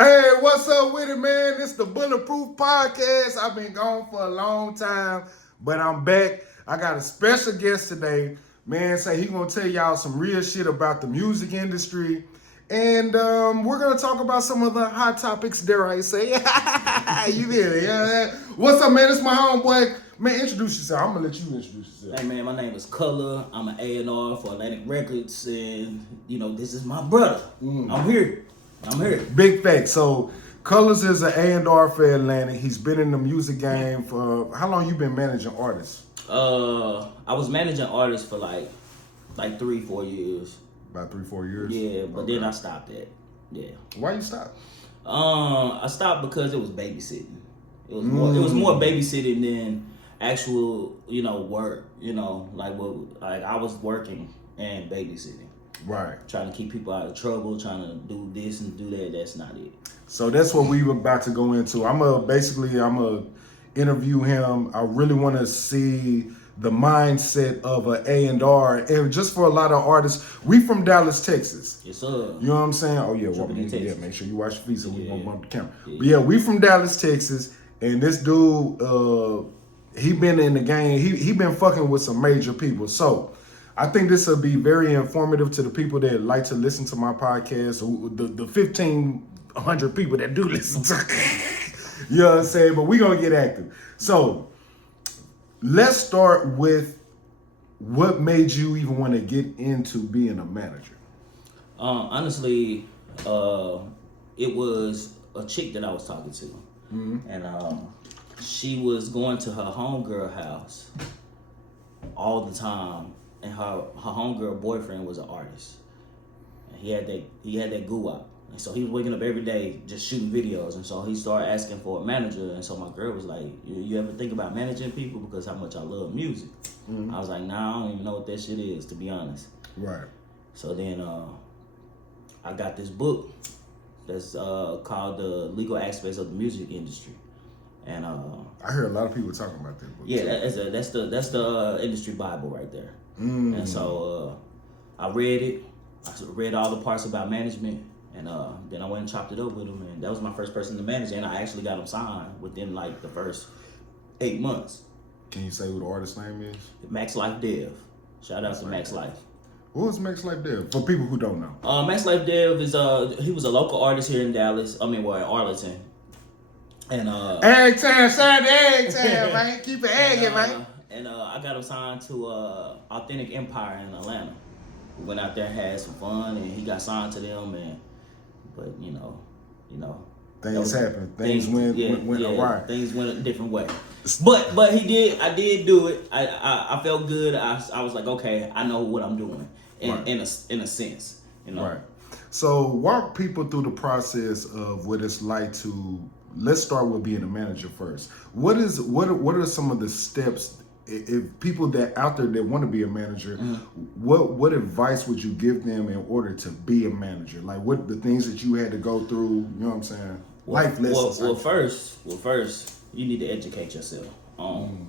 Hey, what's up with it, man? It's the Bulletproof Podcast. I've been gone for a long time, but I'm back. I got a special guest today. Man, say he gonna tell y'all some real shit about the music industry. And we're gonna talk about some of the hot topics, dare I say. You get it, yeah. What's up, man? It's my homeboy. Man, introduce yourself. I'm gonna let you introduce yourself. Hey man, my name is Color. I'm an A&R for Atlantic Records, and this is my brother. I'm here. Big facts. So Colors is an A&R for Atlantic. He's been in the music game for how long? You been managing artists? I was managing artists for like 3-4 years. About 3-4 years. Yeah, but then I stopped that. Yeah. Why you stop? I stopped because it was babysitting. It was more babysitting than actual work. Like I was working and babysitting. Right. Trying to keep people out of trouble, trying to do this and do that. That's not it. So that's what we were about to go into. I'm gonna interview him. I really want to see the mindset of an A&R, and just for a lot of artists, we from Dallas, Texas. Yes, sir. You know what I'm saying? Oh yeah, make sure you watch the feed so we won't bump the camera. Yeah. But yeah, we from Dallas, Texas, and this dude, he been in the game. He been fucking with some major people. So I think this will be very informative to the people that like to listen to my podcast, the 1,500 people that do listen to it. You know what I'm saying? But we going to get active. So let's start with what made you even want to get into being a manager? Honestly, it was a chick that I was talking to. Mm-hmm. And she was going to her homegirl house all the time. And her homegirl boyfriend was an artist. And he had that goo up. And so he was waking up every day just shooting videos. And so he started asking for a manager. And so my girl was like, you ever think about managing people? Because how much I love music. Mm-hmm. I was like, nah, I don't even know what that shit is, to be honest. Right. So then I got this book that's called The Legal Aspects of the Music Industry. And I heard a lot of people talking about that book. Yeah, that's the industry Bible right there. Mm. And so I read it. I read all the parts about management, and then I went and chopped it up with him, and that was my first person to manage, and I actually got him signed within like the first 8 months. Can you say who the artist's name is? Max Life Dev. Shout out to Max Life. Who is Max Life Dev? For people who don't know. Max Life Dev is he was a local artist here in Dallas. In Arlington. And egg time, shout out to egg time, man. Keep it egging, man. And I got him signed to Authentic Empire in Atlanta. We went out there and had some fun, and he got signed to them. But things happen. Things went awry. Things went a different way. But I did do it. I felt good. I was like, okay, I know what I'm doing in a sense, Right. So walk people through the process of what it's like to. Let's start with being a manager first. What are some of the steps? If people that out there that want to be a manager, mm-hmm. what advice would you give them in order to be a manager? Like what the things that you had to go through, you know what I'm saying? Life lessons. Well, first you need to educate yourself on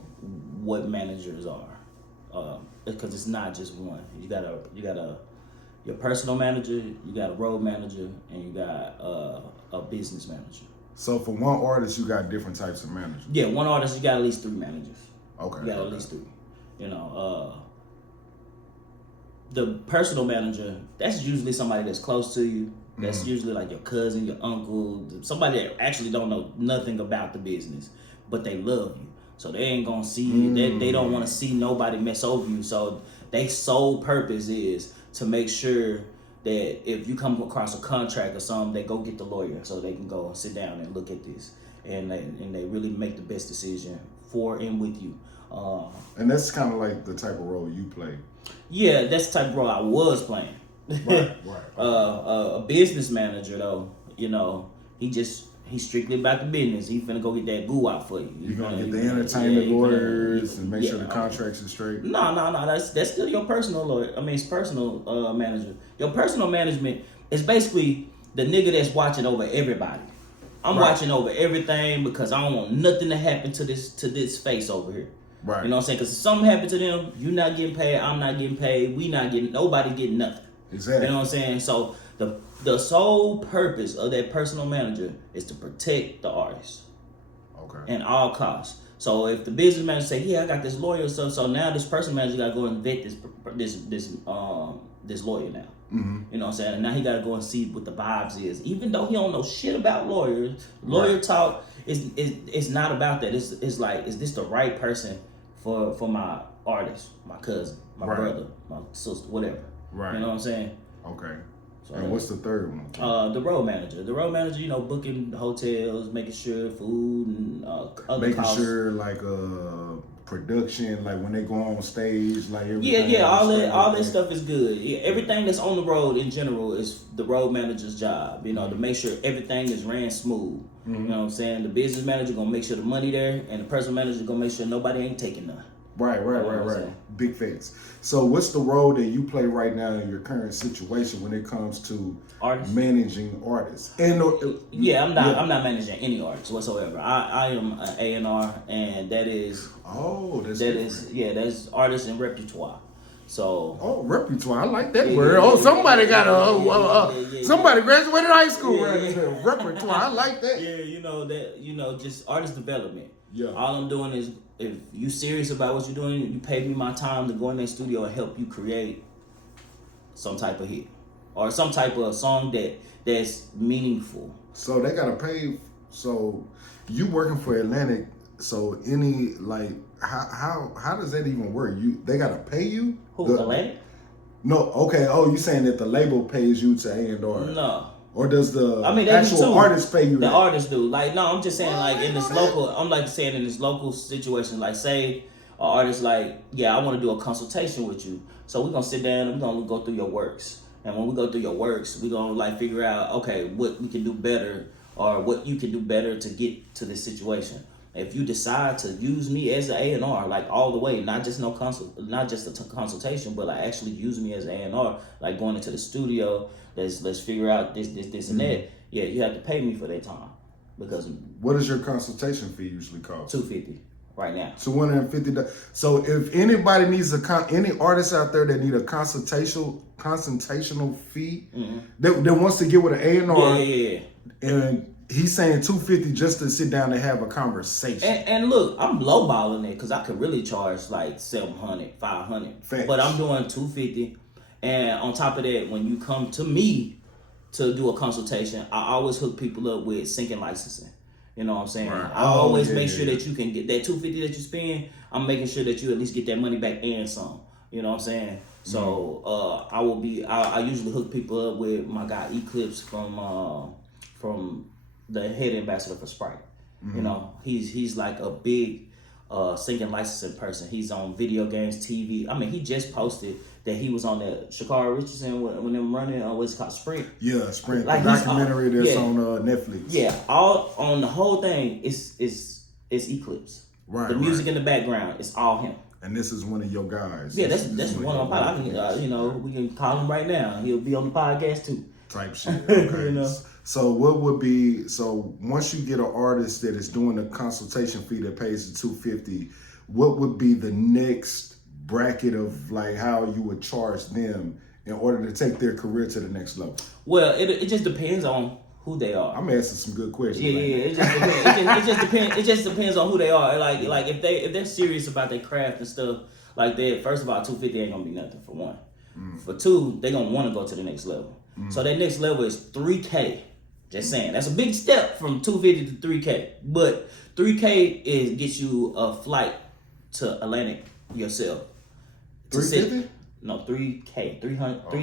what managers are, because it's not just one. You got your personal manager, you got a road manager, and you got a business manager. So for one artist, you got different types of managers. Yeah, one artist, you got at least 3 managers. Okay. You got at least 3. The personal manager, that's usually somebody that's close to you. That's usually like your cousin, your uncle, somebody that actually don't know nothing about the business, but they love you. So they ain't gonna see you. They don't want to see nobody mess over you. So their sole purpose is to make sure that if you come across a contract or something, they go get the lawyer so they can go and sit down and look at this, and they really make the best decision for and with you. And that's kind of like the type of role you play. Yeah, that's the type of role I was playing. Right. A business manager though, he's strictly about the business. He finna go get that goo out for you. You're gonna get the entertainment lawyers and make sure the contracts are straight. No. That's still your personal lawyer. It's personal manager. Your personal management is basically the nigga that's watching over everybody. I'm watching over everything because I don't want nothing to happen to this face over here. Right. You know what I'm saying? Because if something happened to them, you not getting paid, I'm not getting paid, nobody getting nothing. Exactly. You know what I'm saying? So The sole purpose of that personal manager is to protect the artist. Okay. At all costs. So if the business manager say, "Yeah, I got this lawyer," so now this personal manager got to go and vet this lawyer now. Mm-hmm. You know what I'm saying? And now he got to go and see what the vibes is, even though he don't know shit about lawyers. Lawyer talk is not about that. It's like, is this the right person for my artist, my cousin, my brother, my sister, whatever. Right. You know what I'm saying? Okay. So, and what's the third one? The road manager. The road manager, booking hotels, making sure food and other making costs. sure like production, like when they go on stage, like all that stuff is good. Yeah, everything that's on the road in general is the road manager's job. To make sure everything is ran smooth. Mm-hmm. You know what I'm saying? The business manager gonna make sure the money there, and the personal manager gonna make sure nobody ain't taking none. Right. Big facts. So what's the role that you play right now in your current situation when it comes to artists? Managing artists? And I'm not managing any artists whatsoever. I am an A&R, and that is that's artists and repertoire. So repertoire. I like that word. Somebody got somebody graduated high school. Repertoire. I like that. Yeah, just artist development. Yeah. All I'm doing is, if you serious about what you're doing, you pay me my time to go in that studio and help you create some type of hit or some type of song that's meaningful. So they gotta pay. So you working for Atlantic? So any how does that even work? They gotta pay you? Who, Atlantic? No. Okay. Oh, you saying that the label pays you to A&R? No. Or does the actual artist pay you? The artist do. Like, no, I'm just saying, in this local situation, like, say an artist like, yeah, I want to do a consultation with you. So we're going to sit down and we're going to go through your works. And when we go through your works, we're going to figure out, okay, what we can do better or what you can do better to get to this situation. If you decide to use me as an A&R, all the way, not just a consultation, but actually use me as an A&R, going into the studio, let's figure out this and that. Yeah, you have to pay me for that time, because what is your consultation fee usually cost? $250 right now. $250. So if anybody needs any artist out there that need a consultational fee, that wants to get with an A&R, and he's saying $250 just to sit down and have a conversation. And look, I'm lowballing it because I could really charge $700, $500, but I'm doing $250. And on top of that, when you come to me to do a consultation, I always hook people up with syncing licensing. You know what I'm saying? Right. I always make sure that you can get that $250 that you spend. I'm making sure that you at least get that money back and some. You know what I'm saying? So I usually hook people up with my guy Eclipse from the head ambassador for Sprite. He's like a big singing licensing person. He's on video games, TV. I mean, he just posted that he was on the Shakara Richardson when them running what's it called, Sprint. Yeah, Sprint. The documentary that's on Netflix. Yeah, all on the whole thing is Eclipse. Right. The music in the background is all him. And this is one of your guys. Yeah, that's one of my podcasts. We can call him right now. He'll be on the podcast too. Type shit. Okay. So what would be, once you get an artist that is doing a consultation fee that pays the $250, what would be the next bracket of how you would charge them in order to take their career to the next level? Well, it just depends on who they are. I'm asking some good questions. Yeah. It just depends. It just depends on who they are. Like if they're serious about their craft and stuff like that. First of all, $250 ain't gonna be nothing for one. For two, they gonna want to go to the next level. So that next level is $3K. Just saying, that's a big step from $250 to $3K. But $3K gets you a flight to Atlantic yourself. $350? No, $3K, $3,000. Okay,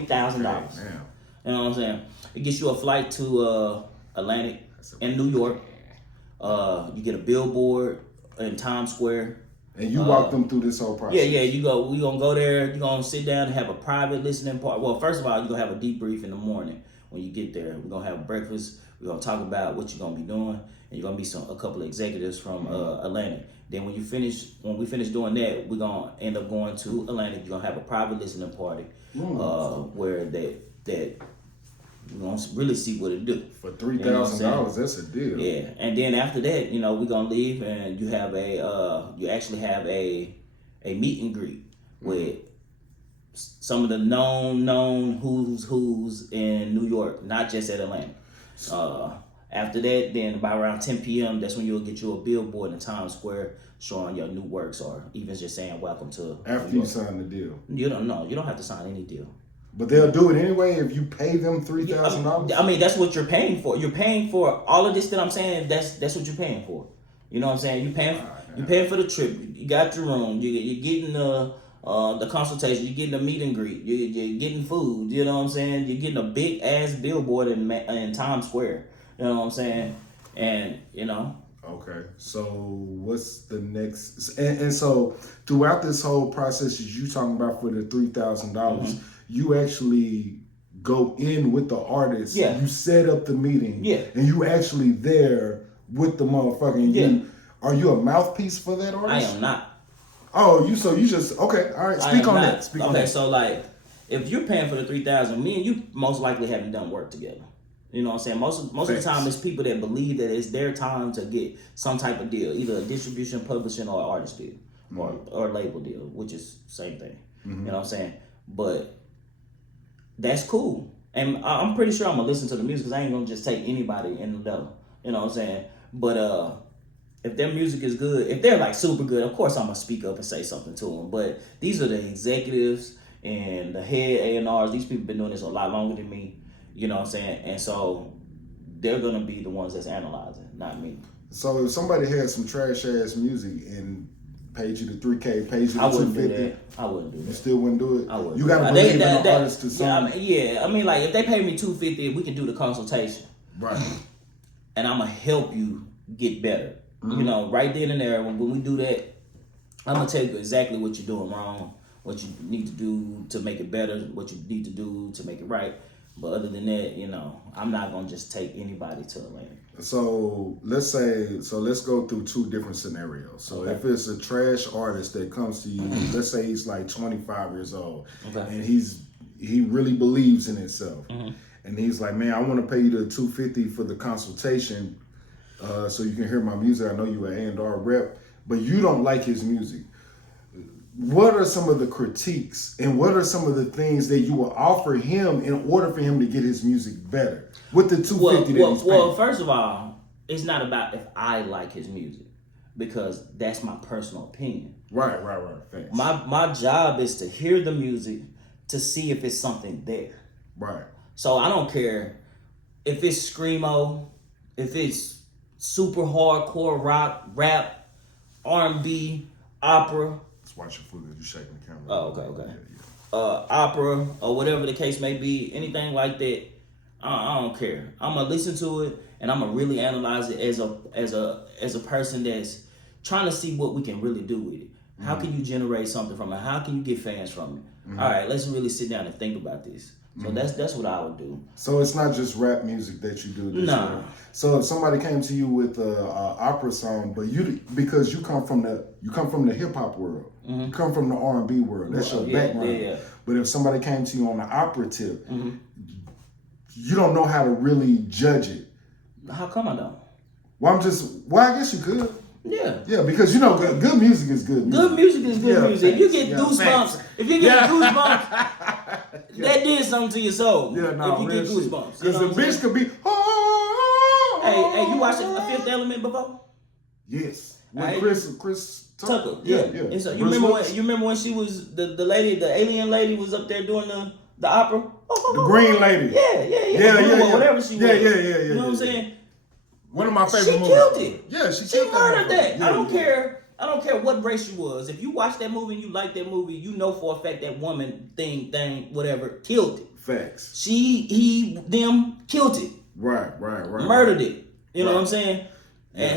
you know what I'm saying? It gets you a flight to Atlantic and New York. You get a billboard in Times Square. And you walk them through this whole process. Yeah. We gonna go there. You're gonna sit down and have a private listening part. Well, first of all, you're gonna have a debrief in the morning when you get there. We're gonna have breakfast. We're gonna talk about what you're gonna be doing, and you're gonna be a couple of executives from Atlantic. Then when we finish doing that, we're gonna end up going to Atlantic. You're gonna have a private listening party where that we're gonna really see what it do. For $3,000, that's a deal. Yeah, and then after that, we're gonna leave, and you actually have a meet and greet with some of the known who's in New York, not just at Atlanta. After that, then about around 10 p.m., that's when you'll get you a billboard in Times Square showing your new works, or even just saying welcome to. After you sign the deal, you don't know. You don't have to sign any deal. But they'll do it anyway if you pay them $3,000. I mean, that's what you're paying for. You're paying for all of this that I'm saying. That's what you're paying for. You know what I'm saying? You're paying for the trip. You got your room. You're getting the consultation. You're getting a meet and greet. You're getting food. You know what I'm saying? You're getting a big ass billboard in Times Square. You know what I'm saying? And you know. Okay, so what's the next? And so throughout this whole process, as you talking about for the $3,000, you actually go in with the artist. Yeah. You set up the meeting. Yeah. And you actually there with the motherfucker. And are you a mouthpiece for that artist? I am not. Oh, you just okay. All right, speak on that. Okay, so like, if you're paying for the $3,000, me and you most likely haven't done work together. You know what I'm saying? Most of the time, it's people that believe that it's their time to get some type of deal, either a distribution, publishing, or artist deal, or label deal, which is same thing. You know what I'm saying? But that's cool, and I'm pretty sure I'm gonna listen to the music because I ain't gonna just take anybody in the devil. You know what I'm saying? But if their music is good, if they're like super good, of course I'm gonna speak up and say something to them. But these are the executives and the head A&Rs. These people been doing this a lot longer than me. You know what I'm saying? And so they're gonna be the ones that's analyzing, not me. So if somebody had some trash ass music and paid you the $3K, paid you the $250, I wouldn't do that. I wouldn't do that. You still wouldn't do it? I wouldn't. You gotta believe in the artist to some. I mean, like if they pay me $250, we can do the consultation. Right. And I'm gonna help you get better. You know, right then and there, when we do that, I'm gonna tell you exactly what you're doing wrong, what you need to do to make it better, what you need to do to make it right. But other than that, you know, I'm not gonna just take anybody to Atlanta. So let's go through two different scenarios. So if it's a trash artist that comes to you, let's say he's like 25 years old, and he really believes in himself, and he's like, man, I want to pay you the $250 for the consultation, so you can hear my music. I know you an A&R rep, but you don't like his music. What are some of the critiques and what are some of the things that you will offer him in order for him to get his music better with the $250? Well, first of all, it's not about if I like his music, because that's my personal opinion. Right. Thanks. My job is to hear the music to see if it's something there. Right. So I don't care if it's screamo, if it's super hardcore rock, rap, R&B, opera. Watch your food because you're shaking the camera. Oh, okay. Yeah. Opera or whatever the case may be, anything like that, I don't care. I'm gonna listen to it and I'm gonna really analyze it as a person that's trying to see what we can really do with it. How can you generate something from it? How can you get fans from it? All right, let's really sit down and think about this. So that's what I would do. So it's not just rap music that you do. No. So if somebody came to you with a opera song, but because you come from the hip hop world, you come from the R&B world. That's your background. Yeah. But if somebody came to you on the opera tip, you don't know how to really judge it. How come I don't? Well, I guess you could. Yeah. Yeah, because you know, good music is good music. Good music is good music. If you get goosebumps, goosebumps, that did something to your soul. Yeah, no, if you get goosebumps. Because the bitch could be. Hey, you watched The Fifth Element before? Yes. With Chris Tucker. Yeah. And so you remember when she was the lady, the alien lady was up there doing the opera? The green lady. Yeah. Whatever she was. Yeah. You know what I'm saying? One of my favorite movies. She killed it. Yeah, she murdered that. I don't care what race she was. If you watch that movie and you like that movie, you know for a fact that woman thing, whatever, killed it. Facts. Them killed it. Right. Murdered it. You know what I'm saying? Yeah.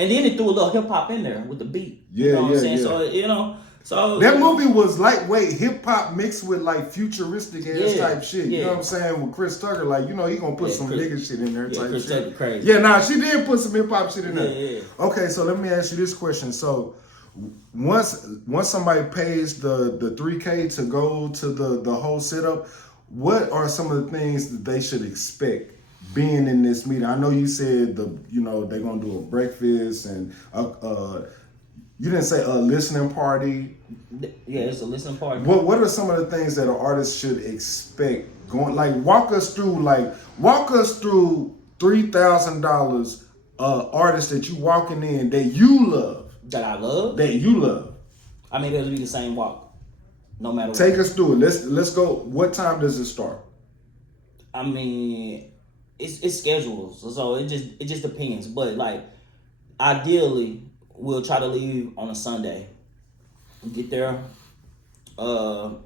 And then it threw a little hip hop in there with the beat. You know what I'm saying? Yeah. So that movie was lightweight hip hop mixed with like futuristic ass type shit. You know what I'm saying? With Chris Tucker, like, you know, he gonna put some nigga shit in there type Chris shit. Tucker crazy. Yeah, nah, she did put some hip hop shit in there. Yeah. Okay, so let me ask you this question. So once somebody pays the $3K to go to the whole setup, what are some of the things that they should expect being in this meeting? I know you said they're gonna do a breakfast and You didn't say a listening party. Yeah, it's a listening party. What are some of the things that an artist should expect going? Like walk us through $3,000 artists that you walking in that you love. That I love. That you love. I mean, it'll be the same walk, no matter. Take us through it. Let's go. What time does it start? I mean, it's schedules, so it just depends. But like, ideally, we'll try to leave on a Sunday. Get there,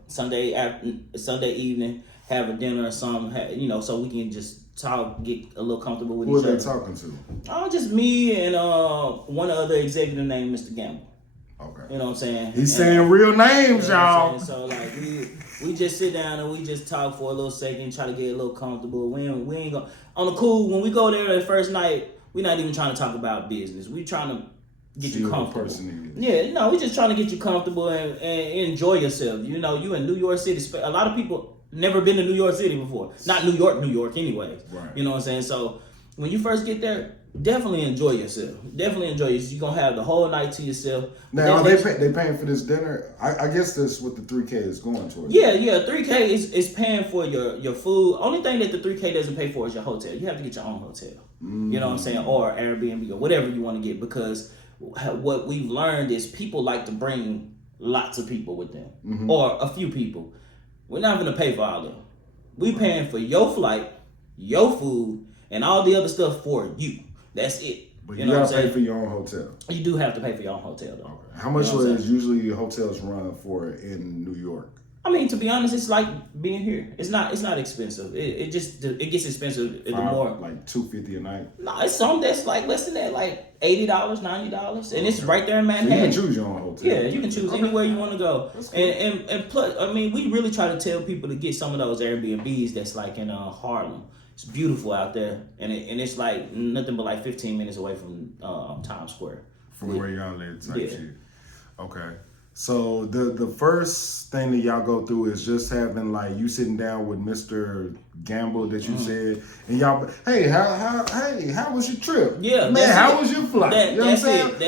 Sunday evening, have a dinner or something. You know, so we can just talk, get a little comfortable with each other. Who are they talking to? Oh, just me and one other executive named Mr. Gamble. Okay. You know what I'm saying? He's saying real names, y'all. So like we just sit down and we just talk for a little second, try to get a little comfortable. We ain't gonna on the cool. When we go there the first night, we're not even trying to talk about business. We trying to get you comfortable. Yeah, no, we just trying to get you comfortable and enjoy yourself. You know, you in New York City. A lot of people never been to New York City before. Not New York anyways. Right. You know what I'm saying? So when you first get there, definitely enjoy yourself. Definitely enjoy yourself. You're going to have the whole night to yourself. Now, are they paying for this dinner? I guess that's what the 3K is going towards. Yeah, 3K is paying for your food. Only thing that the 3K doesn't pay for is your hotel. You have to get your own hotel. You know what I'm saying? Or Airbnb or whatever you want to get, because what we've learned is people like to bring lots of people with them or a few people. We're not going to pay for all of them. We paying for your flight, your food, and all the other stuff for you. That's it. But you gotta pay for your own hotel. You do have to pay for your own hotel, though. Okay. How much is usually hotels run for in New York? I mean, to be honest, it's like being here. It's not expensive. It gets expensive the more. Like $250 a night. No, it's some that's like less than that, like $80, $90, and it's right there in Manhattan. So you can choose your own hotel. Yeah, you can choose anywhere you want to go. Cool. And plus, I mean, we really try to tell people to get some of those Airbnbs that's like in Harlem. It's beautiful out there, and it's like nothing but like 15 minutes away from Times Square. From where y'all live, type shit. Okay. So the first thing that y'all go through is just having like you sitting down with Mr. Gamble that you said, and y'all, hey, how was your trip? Yeah, man, how was your flight? You know what I'm saying?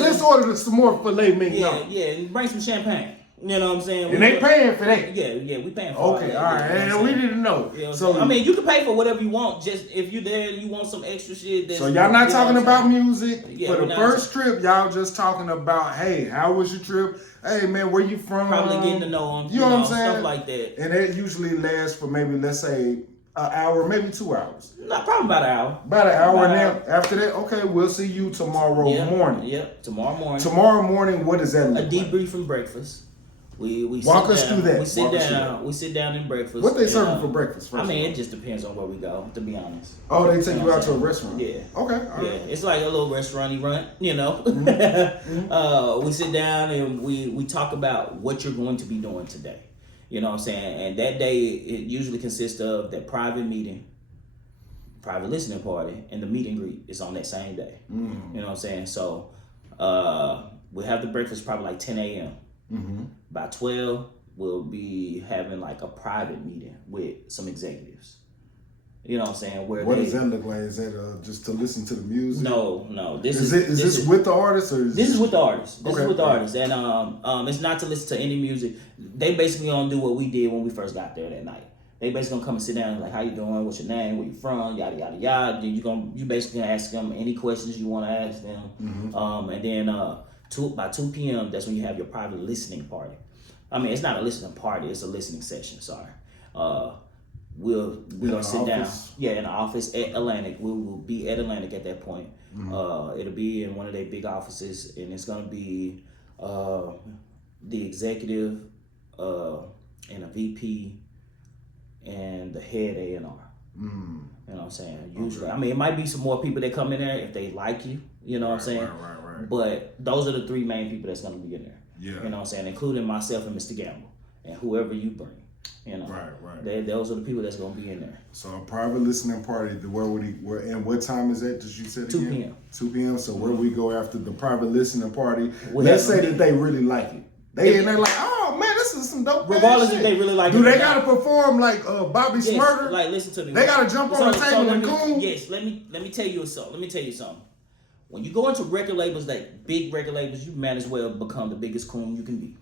Let's order some more filet mignon. Yeah, and bring some champagne. You know what I'm saying? And they paying for that. Yeah, we paying for okay, all right. And we didn't know. You know so I mean, you can pay for whatever you want. Just if you're there and you want some extra shit. So y'all not talking about music for the first trip. Y'all just talking about, hey, how was your trip? Hey man, where you from? Probably getting to know them. You know what I'm saying? Stuff like that. And it usually lasts for maybe, let's say, an hour, maybe 2 hours. Not probably about an hour. About an hour, and then after that, okay, we'll see you tomorrow morning. Yep, tomorrow morning. Tomorrow morning, what does that look like? A debrief from breakfast. We walk us through that. We sit down in breakfast. What they serving for breakfast? I mean, it just depends on where we go. To be honest. Oh, they take you out to a restaurant. Yeah. Okay. Yeah, it's like a little restaurant-y run. You know. We sit down and we talk about what you're going to be doing today. You know what I'm saying? And that day it usually consists of that private meeting, private listening party, and the meet and greet is on that same day. You know what I'm saying? So we have the breakfast probably like 10 a.m. By 12, we'll be having like a private meeting with some executives. You know what I'm saying? What does that look like? Is that just to listen to the music? No. Is this with the artist or this is with the artist? This is with the artist, and it's not to listen to any music. They basically gonna do what we did when we first got there that night. They basically gonna come and sit down and like, how you doing? What's your name? Where you from? Yada yada yada. Then you basically gonna ask them any questions you want to ask them, and then by 2 p.m. that's when you have your private listening party. I mean, it's not a listening party; it's a listening session. Sorry. We're gonna sit down. Yeah, in the office at Atlantic. We will be at Atlantic at that point. It'll be in one of their big offices, and it's gonna be the executive and a VP and the head A&R. You know what I'm saying? Usually, I mean, it might be some more people that come in there if they like you. You know what I'm saying? Right. But those are the 3 main people that's gonna be in there. Yeah. You know what I'm saying? Including myself and Mr. Gamble and whoever you bring. You know, right. Those are the people that's gonna be in there. So a private listening party. And what time is that? Did you say 2 p.m. 2 p.m. So where we go after the private listening party? Let's say that they really like it. They're like, oh man, this is some dope. Regardless if they really like it. Do they gotta perform like Bobby Shmurda? Like, listen to me. They gotta jump on the table and coon. Yes. Let me tell you something. when you go into record labels, like big record labels, you might as well become the biggest coon you can be,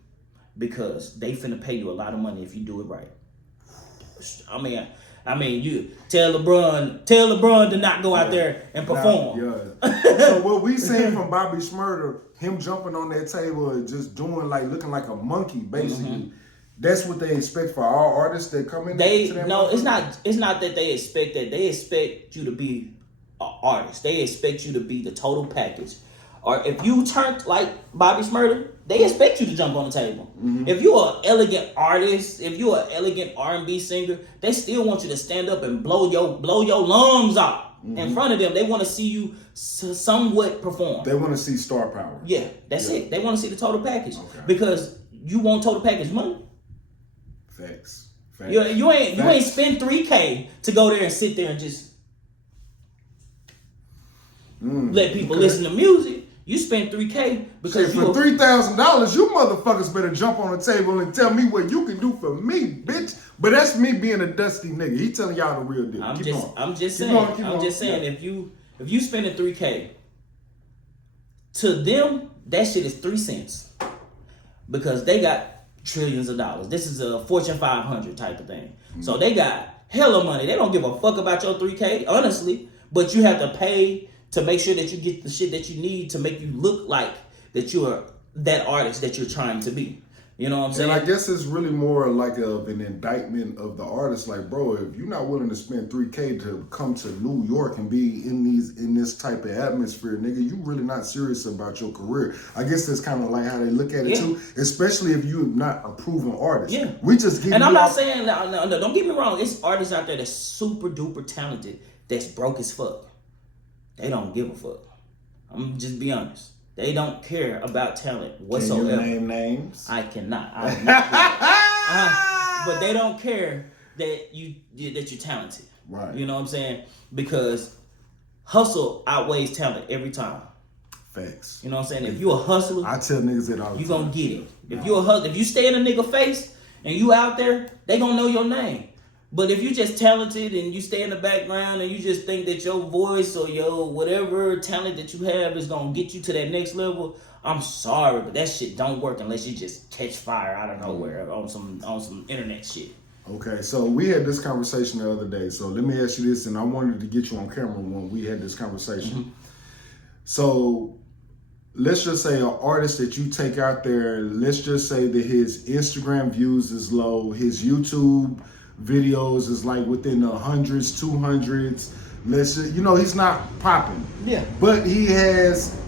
because they finna pay you a lot of money if you do it right. I mean, you tell LeBron to not go out there and perform. So what we seen from Bobby Shmurda, him jumping on that table and just doing like looking like a monkey, basically. Mm-hmm. That's what they expect for all artists that come in. It's not that they expect that. They expect you to be an artist. They expect you to be the total package. Or if you turn like Bobby Shmurda, they expect you to jump on the table. Mm-hmm. If you're an elegant artist, if you're an elegant R&B singer, they still want you to stand up and blow your lungs out in front of them. They want to see you somewhat perform. They want to see star power. Yeah, that's it. They want to see the total package, because you want total package money. Facts. You ain't spend $3K to go there and sit there and just let people listen to music. You spend $3K because for $3,000, you motherfuckers better jump on the table and tell me what you can do for me, bitch. But that's me being a dusty nigga. He telling y'all the real deal. I'm just saying, if you spending $3K, to them that shit is 3 cents, because they got trillions of dollars. This is a Fortune 500 type of thing. Mm-hmm. So they got hella money. They don't give a fuck about your 3K, honestly. But you have to pay to make sure that you get the shit that you need to make you look like that you are that artist that you're trying to be. You know what I'm saying? And I guess it's really more like an indictment of the artist. Like, bro, if you're not willing to spend $3K to come to New York and be in this type of atmosphere, nigga, you really not serious about your career. I guess that's kind of like how they look at it too, especially if you're not a proven artist. Yeah, we just give. And I'm not saying no, don't get me wrong. It's artists out there that's super duper talented that's broke as fuck. They don't give a fuck. I'm just be honest. They don't care about talent whatsoever. Can you name names? I cannot. But they don't care that you're talented. Right. You know what I'm saying? Because hustle outweighs talent every time. Facts. You know what I'm saying? If you a hustler, I tell niggas that all the time. You gonna get it. If you a hustler, if you stay in a nigga face and you out there, they gonna know your name. But if you just talented and you stay in the background and you just think that your voice or your whatever talent that you have is gonna get you to that next level, I'm sorry, but that shit don't work unless you just catch fire out of nowhere on some internet shit. Okay, so we had this conversation the other day. So let me ask you this, and I wanted to get you on camera when we had this conversation. Mm-hmm. So let's just say an artist that you take out there, let's just say that his Instagram views is low, his YouTube videos is like within the hundreds, 200s. Let's just, he's not popping. Yeah. But he has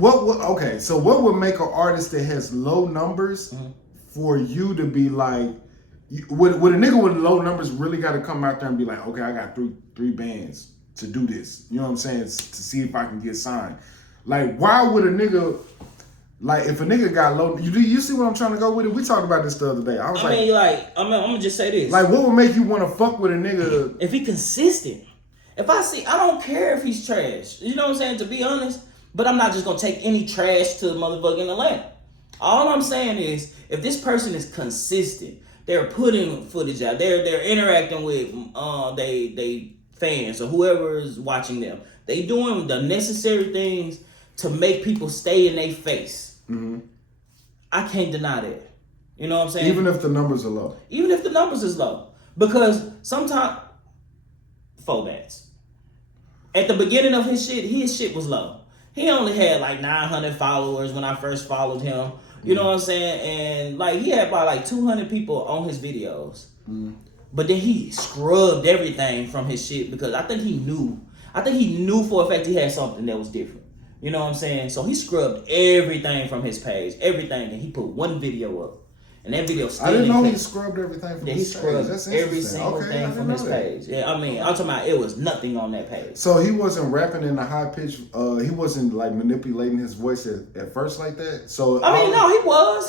okay, so what would make an artist that has low numbers for you to be like, would a nigga with low numbers really got to come out there and be like, okay, I got three bands to do this. You know what I'm saying? To see if I can get signed. Like, why would a nigga, like, if a nigga got low, you see what I'm trying to go with it? We talked about this the other day. I'm gonna just say this. Like, what would make you want to fuck with a nigga? If he consistent. I don't care if he's trash. You know what I'm saying? To be honest, but I'm not just gonna take any trash to motherfucking Atlanta. All I'm saying is, if this person is consistent, they're putting footage out, they're interacting with they fans or whoever is watching them. They doing the necessary things to make people stay in their face. Mm-hmm. I can't deny that. You know what I'm saying? Even if the numbers are low. Even if the numbers is low. Because sometimes, Phobats, at the beginning of his shit was low. He only had like 900 followers when I first followed him. You know what I'm saying? And like he had about like 200 people on his videos. Mm. But then he scrubbed everything from his shit because I think he knew for a fact he had something that was different. You know what I'm saying? So he scrubbed everything from his page, everything, and he put one video up. And that video still I didn't know he scrubbed everything from his page. He scrubbed every single thing from his page. Yeah, I mean, I'm talking about it was nothing on that page. So he wasn't rapping in a high pitch, he wasn't like manipulating his voice at first like that? So no,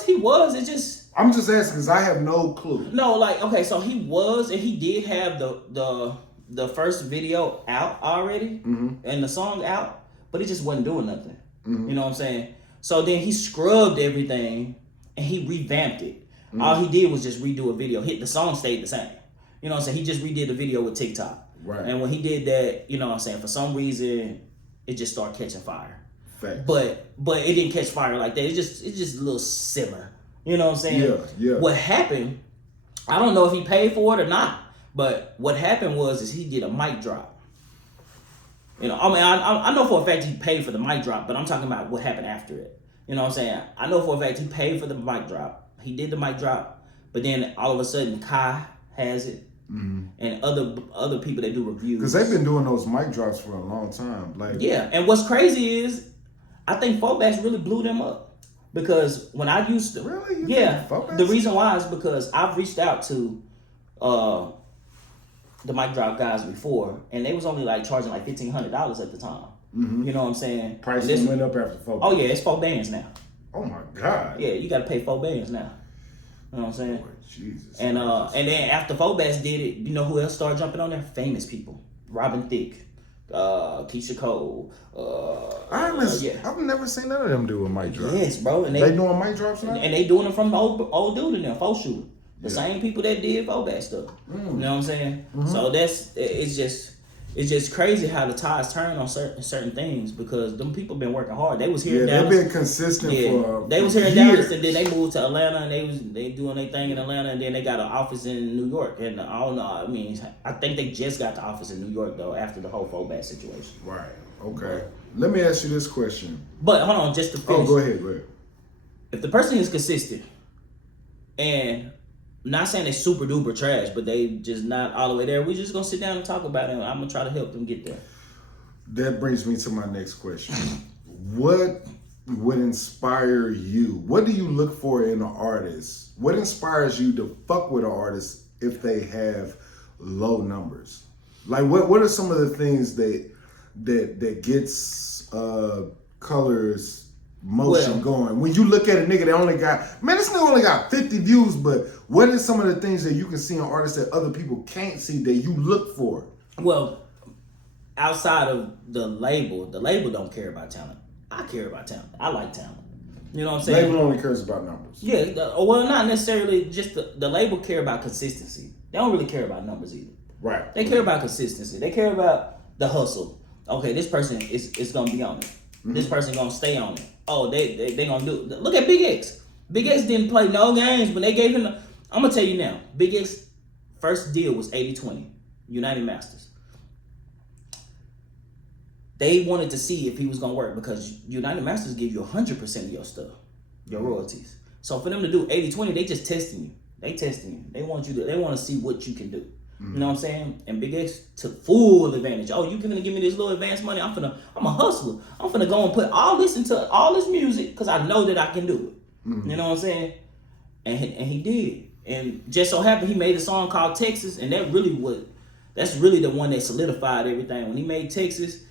he was. It just... I'm just asking because I have no clue. No, like, okay, so he was, and he did have the first video out already, and the song out, but he just wasn't doing nothing. Mm-hmm. You know what I'm saying? So then he scrubbed everything, and he revamped it. Mm-hmm. All he did was just redo a video. The song stayed the same. You know what I'm saying? He just redid the video with TikTok. Right. And when he did that, you know what I'm saying, for some reason, it just started catching fire. Facts. But it didn't catch fire like that. It's just a little simmer. You know what I'm saying? Yeah. What happened, I don't know if he paid for it or not, but what happened is he did a mic drop. You know, I mean, I know for a fact he paid for the mic drop, but I'm talking about what happened after it. You know what I'm saying? I know for a fact he paid for the mic drop. He did the mic drop, but then all of a sudden Kai has it, and other people that do reviews. Because they've been doing those mic drops for a long time. Like, yeah, and what's crazy is, I think Phobax really blew them up. Because when I used to... Really? You yeah. think The reason why is because I've reached out to the mic drop guys before, and they was only like charging like $1,500 at the time. You know what I'm saying? Prices went up after 4 bands. Oh yeah, it's 4 bands now. Oh my God. Yeah, you got to pay 4 bands now. You know what I'm saying? Boy, Jesus. And then after Phobax did it, you know who else started jumping on there? Famous people. Robin Thicke, Keisha Cole. I've never seen none of them do a mic drop. Yes, bro. And they doing mic drops now? And they doing it from the old dude in there, Faux Shooter. The Yeah. same people that did Phobax stuff. You know what I'm saying? So it's just crazy how the tides turn on certain things, because them people been working hard. They was here in Dallas. They've been consistent for they was here in years. Dallas, and then they moved to Atlanta, and they doing their thing in Atlanta, and then they got an office in New York. And I don't know. I mean, I think they just got the office in New York though after the whole Phobax situation. Right. Okay. Let me ask you this question. But hold on, just to finish. Oh, go ahead. If the person is consistent, and I'm not saying they super duper trash, but they just not all the way there, we just gonna sit down and talk about it, and I'm gonna try to help them get there. That brings me to my next question. What would inspire you? What do you look for in an artist? What inspires you to fuck with an artist if they have low numbers? Like, what are some of the things that gets Colors motion going? When you look at a nigga that this nigga only got 50 views, but what are some of the things that you can see in artists that other people can't see that you look for? Well, outside of the label don't care about talent. I care about talent. I like talent. You know what I'm saying? Label only cares about numbers. Yeah, well, not necessarily. Just the label care about consistency. They don't really care about numbers either. Right. They care about consistency. They care about the hustle. Okay, this person is gonna be on it. This person gonna stay on it. Oh, they gonna do it. Look at Big X. Big X didn't play no games when they gave him I'm gonna tell you now, Big X first deal was 80-20, United Masters. They wanted to see if he was gonna work, because United Masters give you 100% of your stuff, your royalties. So for them to do 80-20, they just testing you. They testing you. They want to see what you can do. You know what I'm saying? And Big X took full advantage. Oh, you gonna give me this little advance money? I'm a hustler. I'm finna go and put all this into all this music because I know that I can do it. You know what I'm saying? And he did. And just so happened he made a song called Texas, and that's really the one that solidified everything. When he made Texas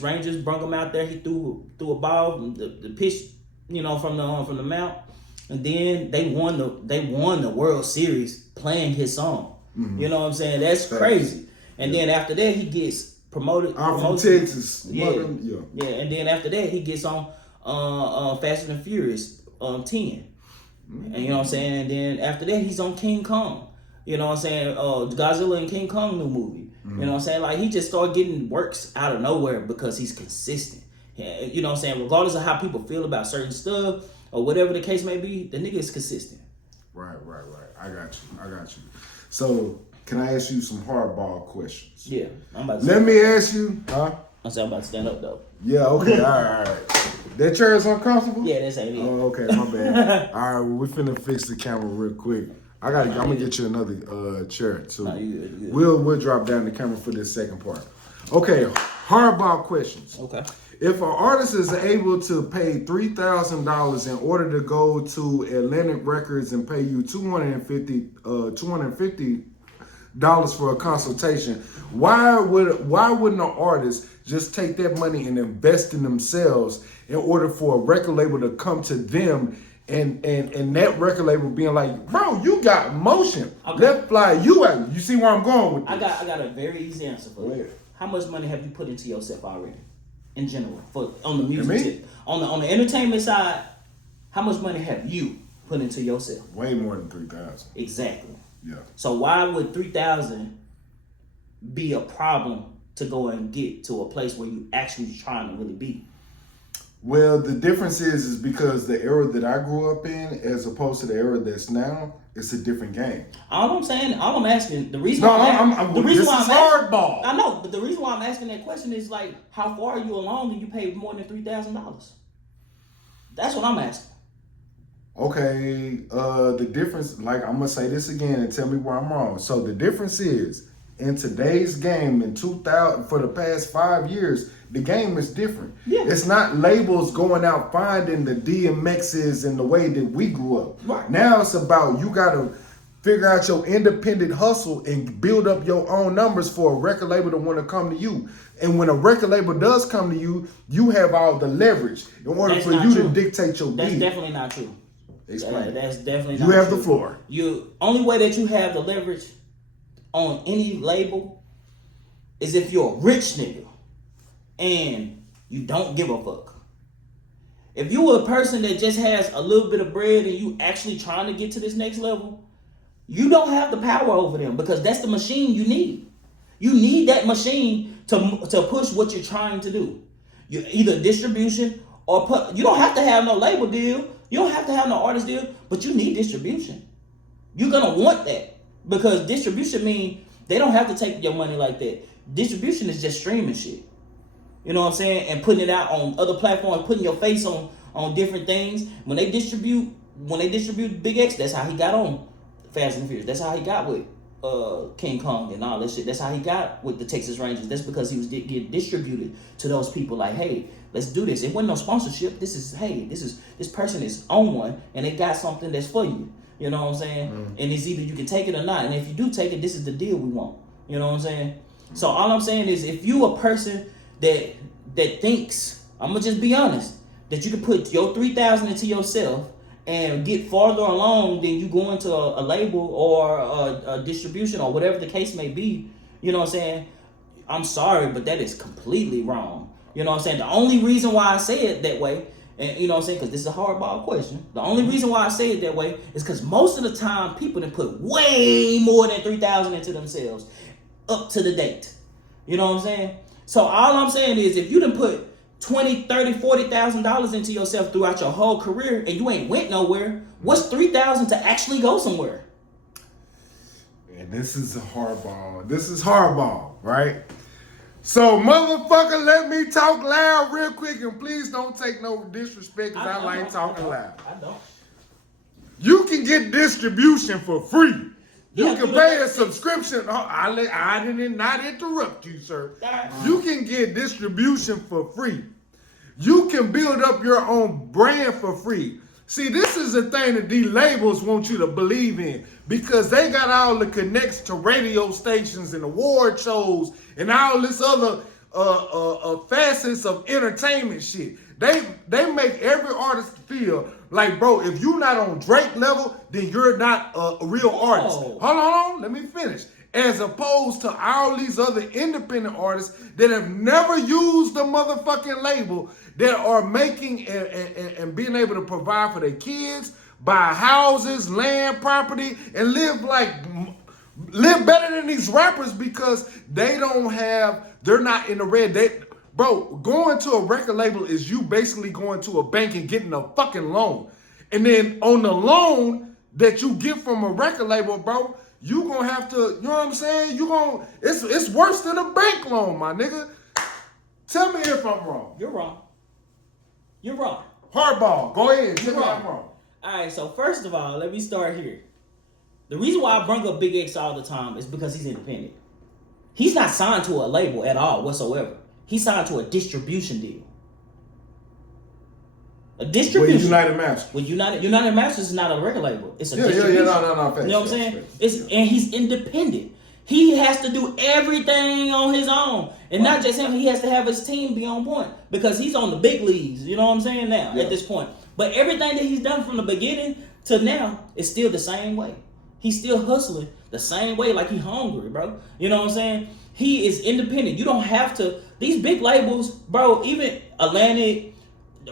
Rangers brung him out there. He threw a ball, the pitch, from the mount, and then they won the World Series playing his song. You know what I'm saying? That's crazy. And then after that, he gets promoted. I'm from Texas. Yeah. And then after that, he gets on Fast and Furious 10. And you know what I'm saying? And then after that, he's on King Kong. You know what I'm saying? Godzilla and King Kong new movie. You know what I'm saying? Like, he just started getting works out of nowhere because he's consistent. You know what I'm saying? Regardless of how people feel about certain stuff or whatever the case may be, the nigga is consistent. Right. I got you. So, can I ask you some hardball questions? Yeah, I'm about to Let me ask you, huh? I'm about to stand up though. Yeah, okay, all right. That chair is uncomfortable? Yeah, that's ain't it. Oh, okay, my bad. All right, well, we finna fix the camera real quick. I'm gonna get you another chair too. No, you good. We'll drop down the camera for this second part. Okay, hardball questions. Okay. If an artist is able to pay $3,000 in order to go to Atlantic Records and pay you $250 for a consultation, why wouldn't an artist just take that money and invest in themselves in order for a record label to come to them and that record label being like, bro, you got motion. Okay. Let's fly you out. You see where I'm going with this? I got a very easy answer for that. How much money have you put into yourself already? In general, on the music tip. On the entertainment side, how much money have you put into yourself? Way more than 3,000. Exactly. Yeah. So why would 3,000 be a problem to go and get to a place where you actually trying to really be? Well, the difference is because the era that I grew up in, as opposed to the era that's now, it's a different game. All I'm asking, the reason No, why this is hardball. I know, but the reason why I'm asking that question is like, how far are you along and you paid more than $3,000? That's what I'm asking. Okay, the difference, like I'm gonna say this again and tell me where I'm wrong. So the difference is, in today's game, in 2000, for the past 5 years, the game is different. Yeah. It's not labels going out finding the DMXs in the way that we grew up. Right. Now it's about you gotta figure out your independent hustle and build up your own numbers for a record label to want to come to you. And when a record label does come to you, you have all the leverage in order That's for not you true. to dictate your That's deal. definitely not true. Explain. That's definitely not You have true. the floor. You only way that you have the leverage on any label is if you're a rich nigga and you don't give a fuck. If you a person that just has a little bit of bread and you actually trying to get to this next level, you don't have the power over them because that's the machine you need. You need that machine to push what you're trying to do. You either distribution or you don't have to have no label deal. You don't have to have no artist deal, but you need distribution. You're gonna want that because distribution means they don't have to take your money like that. Distribution is just streaming shit. You know what I'm saying? And putting it out on other platforms, putting your face on different things. When they distribute Big X, that's how he got on Fast and Furious. That's how he got with King Kong and all that shit. That's how he got with the Texas Rangers. That's because he was getting distributed to those people like, hey, let's do this. It wasn't no sponsorship. This person is on one and they got something that's for you. You know what I'm saying? And it's either you can take it or not. And if you do take it, this is the deal we want. You know what I'm saying? So all I'm saying is if you a person that thinks, I'm gonna just be honest, that you can put your 3,000 into yourself and get farther along than you go into a label or a distribution or whatever the case may be, you know what I'm saying? I'm sorry, but that is completely wrong. You know what I'm saying? The only reason why I say it that way, and you know what I'm saying, because this is a hardball question. The only reason why I say it that way is because most of the time people done put way more than 3,000 into themselves up to the date. You know what I'm saying? So all I'm saying is if you done put $20,000, $30,000, $40,000 into yourself throughout your whole career and you ain't went nowhere, what's 3,000 to actually go somewhere? And this is a hardball. This is hardball, right? So, motherfucker, let me talk loud real quick, and please don't take no disrespect, because I like talking loud. I don't. You can get distribution for free. You Yeah, can pay a subscription. Oh, I did not interrupt you, sir. Right. You can get distribution for free. You can build up your own brand for free. See, this is the thing that these labels want you to believe in because they got all the connects to radio stations and award shows and all this other facets of entertainment shit. They make every artist feel like, bro, if you're not on Drake level, then you're not a real artist. Hold on, let me finish. As opposed to all these other independent artists that have never used the motherfucking label, that are making and being able to provide for their kids, buy houses, land, property, and live better than these rappers because they're not in the red. Bro, going to a record label is you basically going to a bank and getting a fucking loan. And then on the loan that you get from a record label, bro, you gonna have to, you know what I'm saying? It's worse than a bank loan, my nigga. Tell me if I'm wrong. You're wrong. You're wrong. Hardball, go ahead. Tell me I'm wrong. All right, so first of all, let me start here. The reason why I bring up Big X all the time is because he's independent. He's not signed to a label at all whatsoever. He's signed to a distribution deal. A distribution. With United Masters. With United Masters is not a record label. It's a No. distribution. Facts, you know what I'm saying? And he's independent. He has to do everything on his own. And not just him, he has to have his team be on point. Because he's on the big leagues, you know what I'm saying, now, at this point. But everything that he's done from the beginning to now is still the same way. He's still hustling the same way, like he's hungry, bro. You know what I'm saying? He is independent. You don't have to, these big labels, bro, even Atlantic,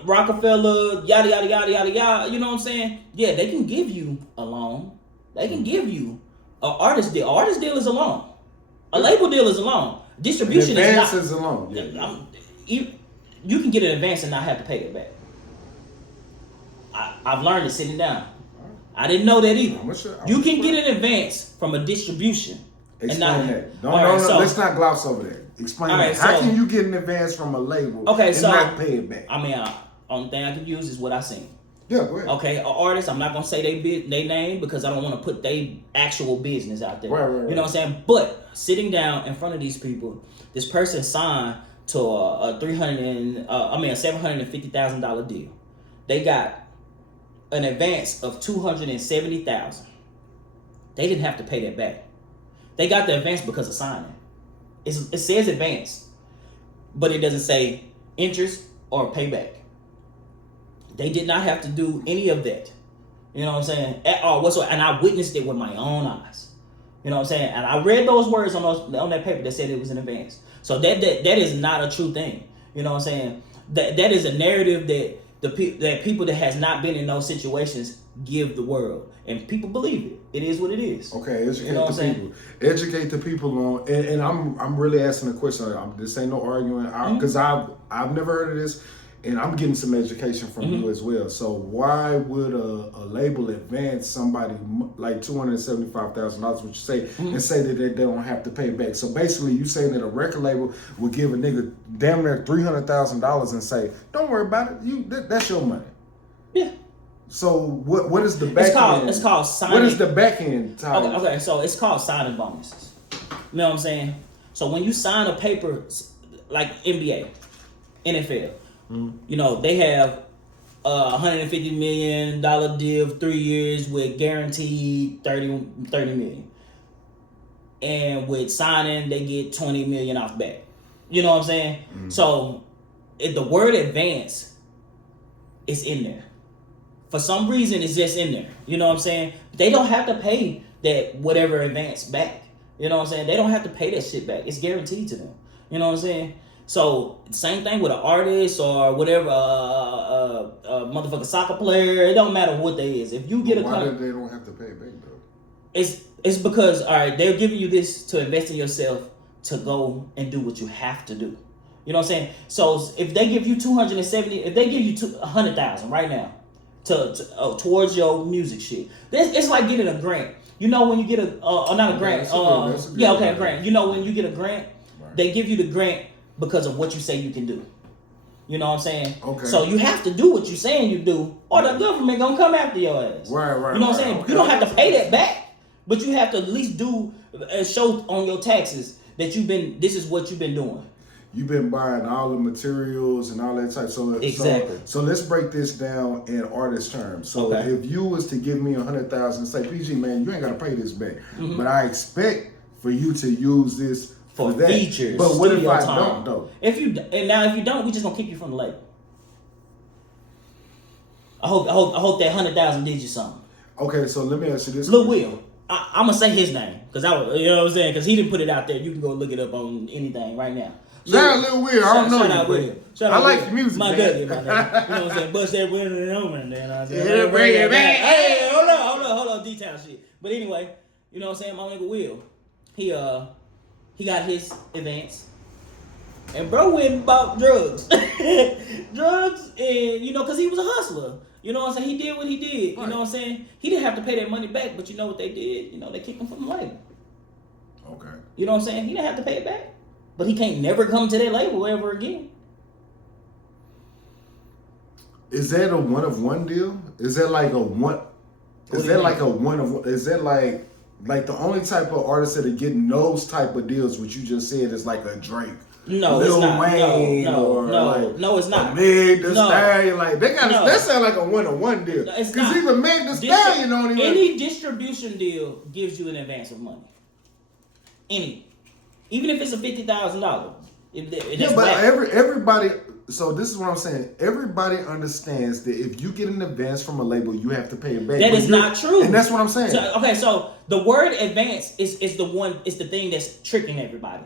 Rockefeller, yada, yada, yada, yada, yada, you know what I'm saying? Yeah, they can give you a loan. They can give you an artist deal. An artist deal is a loan. A label deal is a loan. Distribution an advance is a loan. Yeah. You can get an advance and not have to pay it back. I've learned it sitting down. I didn't know that either. You can get an advance from a distribution. Explain that. Let's not gloss over that. Explain that. How can you get an advance from a label and not pay it back? I mean, only thing I can use is what I seen. Yeah, go ahead. Okay, an artist, I'm not going to say they name because I don't want to put their actual business out there. Right. You know what I'm saying? But sitting down in front of these people, this person signed to a $750,000 deal. They got an advance of $270,000. They didn't have to pay that back. They got the advance because of signing. It says advance, but it doesn't say interest or payback. They did not have to do any of that. You know what I'm saying? At all whatsoever. And I witnessed it with my own eyes. You know what I'm saying? And I read those words on that paper that said it was in advance. So that is not a true thing. You know what I'm saying? That is a narrative that people that has not been in those situations give the world, and people believe it. It is what it is. Okay, educate the people. Educate the people on, and I'm really asking a question. This ain't no arguing, because I've never heard of this, and I'm getting some education from you as well. So why would a label advance somebody like $275,000, what you say, and say that they don't have to pay back? So basically, you saying that a record label would give a nigga damn near $300,000 and say, "Don't worry about it. That's your money." Yeah. So what is the back end? It's called signing. What is the back end? Okay, so it's called signing bonuses. You know what I'm saying? So when you sign a paper like NBA, NFL, you know, they have a $150 million deal, 3 years with guaranteed 30 million. And with signing, they get 20 million off back. You know what I'm saying? So if the word advance is in there. For some reason, it's just in there. You know what I'm saying? They don't have to pay that whatever advance back. You know what I'm saying? They don't have to pay that shit back. It's guaranteed to them. You know what I'm saying? So, same thing with an artist or whatever, a motherfucking soccer player. It don't matter what they is. If you get why do they don't have to pay it back, though? It's because, all right, they're giving you this to invest in yourself to go and do what you have to do. You know what I'm saying? So, if they give you if they give you 100,000 right now, towards your music shit. It's like getting a grant. You know when you get a grant. A grant. You know when you get a grant, they give you the grant because of what you say you can do. You know what I'm saying? Okay. So you have to do what you're saying you do, or the government gonna come after your ass. Right. You know what I'm saying? Okay. You don't have to pay that back, but you have to at least do and show on your taxes that this is what you've been doing. You've been buying all the materials and all that type. Exactly. So let's break this down in artist terms. So if you was to give me 100,000 and say, PG, man, you ain't got to pay this back, but I expect for you to use this for that. Features. But what if I don't, though? If you don't, we just gonna kick you from the label. I hope that 100,000 did you something. Okay, so let me ask you this. Lil Will. I'm gonna say his name because you know what I'm saying, because he didn't put it out there. You can go look it up on anything right now. Shout out Lil Will. I don't know you, but I like the music, my man. Daddy, you know what I'm saying? Bust that window over and then I said, yeah, bring it back. Hey, hold on, detail shit. But anyway, you know what I'm saying? My nigga Will, he got his advance, and bro went and bought drugs, and because he was a hustler. You know what I'm saying? He did what he did. Right. You know what I'm saying? He didn't have to pay that money back, but you know what they did? They kicked him from the label. Okay. You know what I'm saying? He didn't have to pay it back. But he can't never come to that label ever again. Is that a one of one deal? Is that like a one? Is that like a one of? Is that like the only type of artist that are getting those type of deals? What you just said is like a Drake. No, Lil it's not. Wayne No, it's not. Meg Thee Stallion, like they got that sound like a one-on-one deal. Because even Meg Thee Stallion don't even. Any distribution deal gives you an advance of money. Even if it's a $50,000. Yeah, but everybody. So this is what I'm saying. Everybody understands that if you get an advance from a label, you have to pay it back. That is not true, and that's what I'm saying. So the word advance is the thing that's tricking everybody.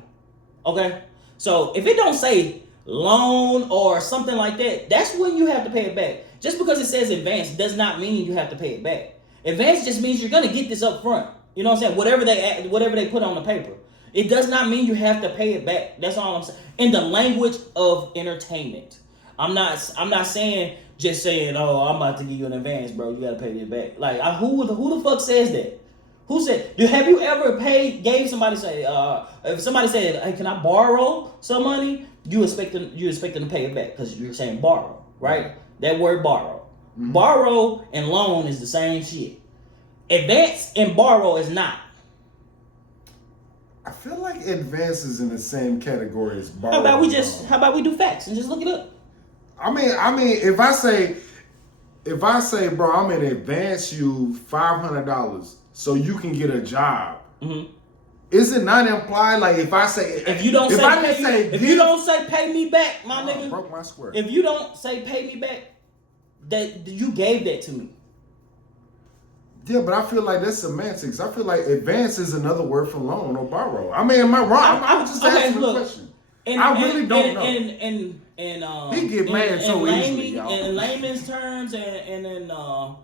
Okay. So if it don't say loan or something like that, that's when you have to pay it back. Just because it says advance does not mean you have to pay it back. Advance just means you're gonna get this up front. You know what I'm saying? Whatever they put on the paper. It does not mean you have to pay it back. That's all I'm saying. In the language of entertainment, I'm not saying just saying, oh, I'm about to give you an advance, bro. You gotta pay this back. Like, who the fuck says that? Who said? Have you ever gave somebody say, if somebody said, hey, can I borrow some money? You expect them to pay it back because you're saying borrow, right? That word borrow, borrow and loan is the same shit. Advance and borrow is not. I feel like advance is in the same category as borrow. How about we do facts and just look it up? I mean, if I say, bro, I'm gonna advance you $500 so you can get a job. Mm-hmm. Is it not implied? Like if I say, if you don't say pay me back, my nigga, broke my square. If you don't say pay me back, that you gave that to me. Yeah, but I feel like that's semantics. I feel like advance is another word for loan or borrow. I mean, am I wrong? I'm just asking the question. I really don't know. And he get mad so easily, y'all. In layman's terms and in our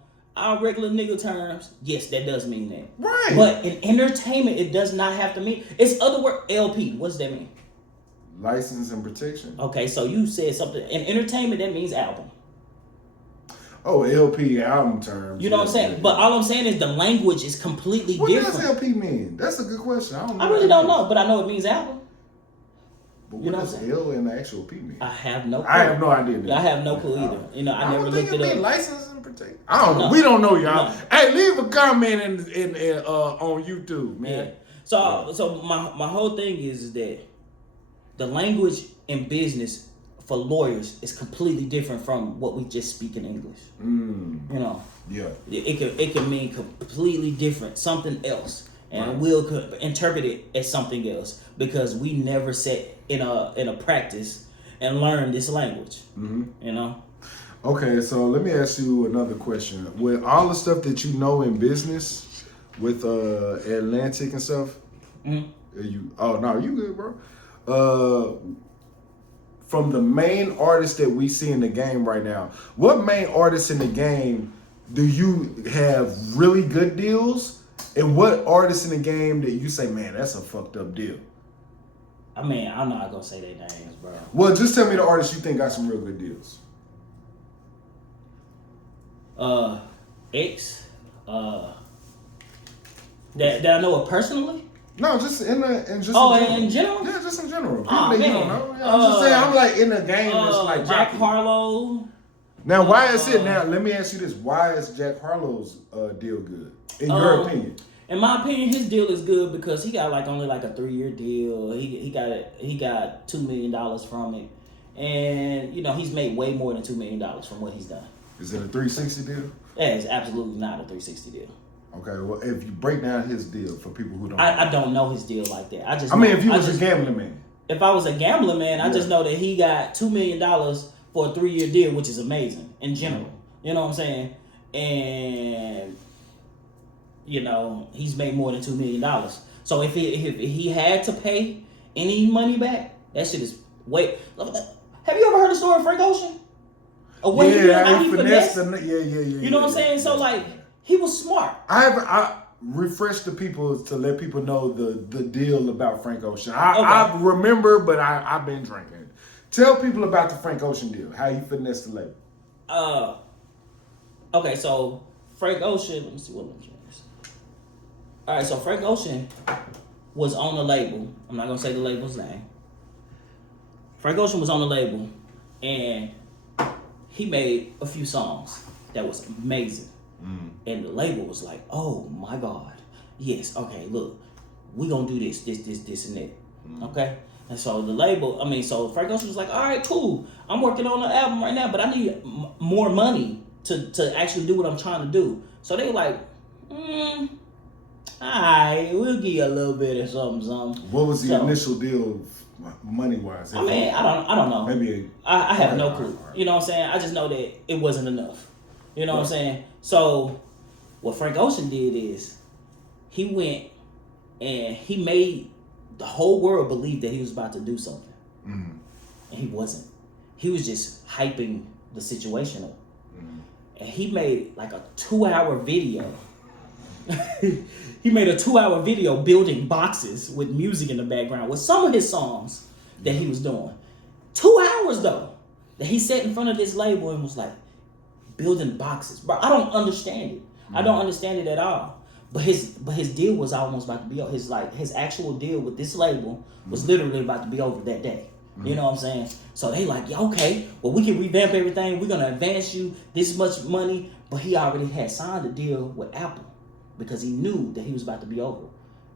regular nigga terms, yes, that does mean that. Right. But in entertainment, it does not have to mean. It's other word. LP. What does that mean? License and protection. Okay, so you said something. In entertainment, that means album. Oh, LP album terms. You know what I'm saying? But all I'm saying is the language is completely different. What does LP mean? That's a good question. I really don't know, but I know it means album. But what does L and the actual P mean? I have no clue. I have no idea. I have no clue either. You know, I never looked it up. License and protect. I don't know. No. We don't know, y'all. No. Hey, leave a comment in on YouTube, man. Yeah. So my whole thing is that the language in business for lawyers is completely different from what we just speak in English. You know. Yeah. It can mean completely different, something else, and we'll interpret it as something else because we never sat in a practice and learned this language. You know. Okay, so let me ask you another question. With all the stuff that you know in business, with Atlantic and stuff, you good, bro. From the main artists that we see in the game right now, what main artists in the game do you have really good deals? And what artists in the game that you say, man, that's a fucked up deal? I mean, I'm not gonna say their names, bro. Well, just tell me the artists you think got some real good deals. X, that I know it personally. No, just in general. Yeah, just in general. People that you don't know. I'm just saying. I'm like in the game. It's like Jack Harlow. Now, why is it? Now, let me ask you this: why is Jack Harlow's deal good, in your opinion? In my opinion, his deal is good because he got only a 3-year deal. He got $2 million from it, and you know he's made way more than $2 million from what he's done. Is it a 360 deal? Yeah, it's absolutely not a 360 deal. Okay, well, if you break down his deal for people who don't, I don't know his deal like that. If you was a gambling man. If I was a gambling man, I just know that he got $2 million for a 3-year deal, which is amazing in general. You know what I'm saying? And you know he's made more than $2 million. So if he had to pay any money back, that shit is way. Have you ever heard the story of Frank Ocean? He finessed. You know what I'm saying? So he was smart. I refreshed the people to let people know the deal about Frank Ocean. I remember, but I've been drinking. Tell people about the Frank Ocean deal. How he finessed the label. Okay, so Frank Ocean. Let me see what I'm doing. All right, so Frank Ocean was on the label. I'm not gonna say the label's name. Frank Ocean was on the label, and he made a few songs that was amazing. And the label was like, oh my God, yes, okay, look, we gonna do this, and that. Okay? And so the label, so Frank Ocean was like, all right, cool, I'm working on the album right now, but I need more money to actually do what I'm trying to do. So they were like, all right, we'll give you a little bit of something. What was the initial deal money-wise? I don't know. Maybe I have no clue. You know what I'm saying? I just know that it wasn't enough. You know what I'm saying? So what Frank Ocean did is he went and he made the whole world believe that he was about to do something. And he wasn't. He was just hyping the situation up. And he made a 2-hour video He made a 2-hour video building boxes with music in the background with some of his songs that he was doing. 2 hours though, that he sat in front of this label and was like building boxes. Bro, I don't understand it. I don't understand it at all. But his deal was almost about to be his actual deal with this label was literally about to be over that day. You know what I'm saying? So they like, yeah, okay, well, we can revamp everything. We're gonna advance you this much money. But he already had signed a deal with Apple because he knew that he was about to be over.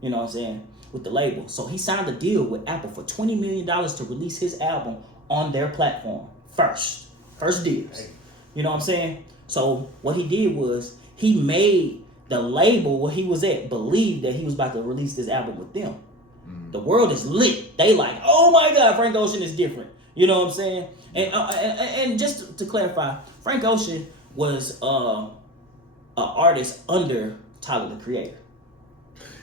You know what I'm saying? With the label. So he signed a deal with Apple for $20 million to release his album on their platform first deals. You know what I'm saying? So what he did was he made the label where he was at believe that he was about to release this album with them. The world is lit. They like, oh my God, Frank Ocean is different. You know what I'm saying? And just to clarify, Frank Ocean was an artist under Tyler the Creator.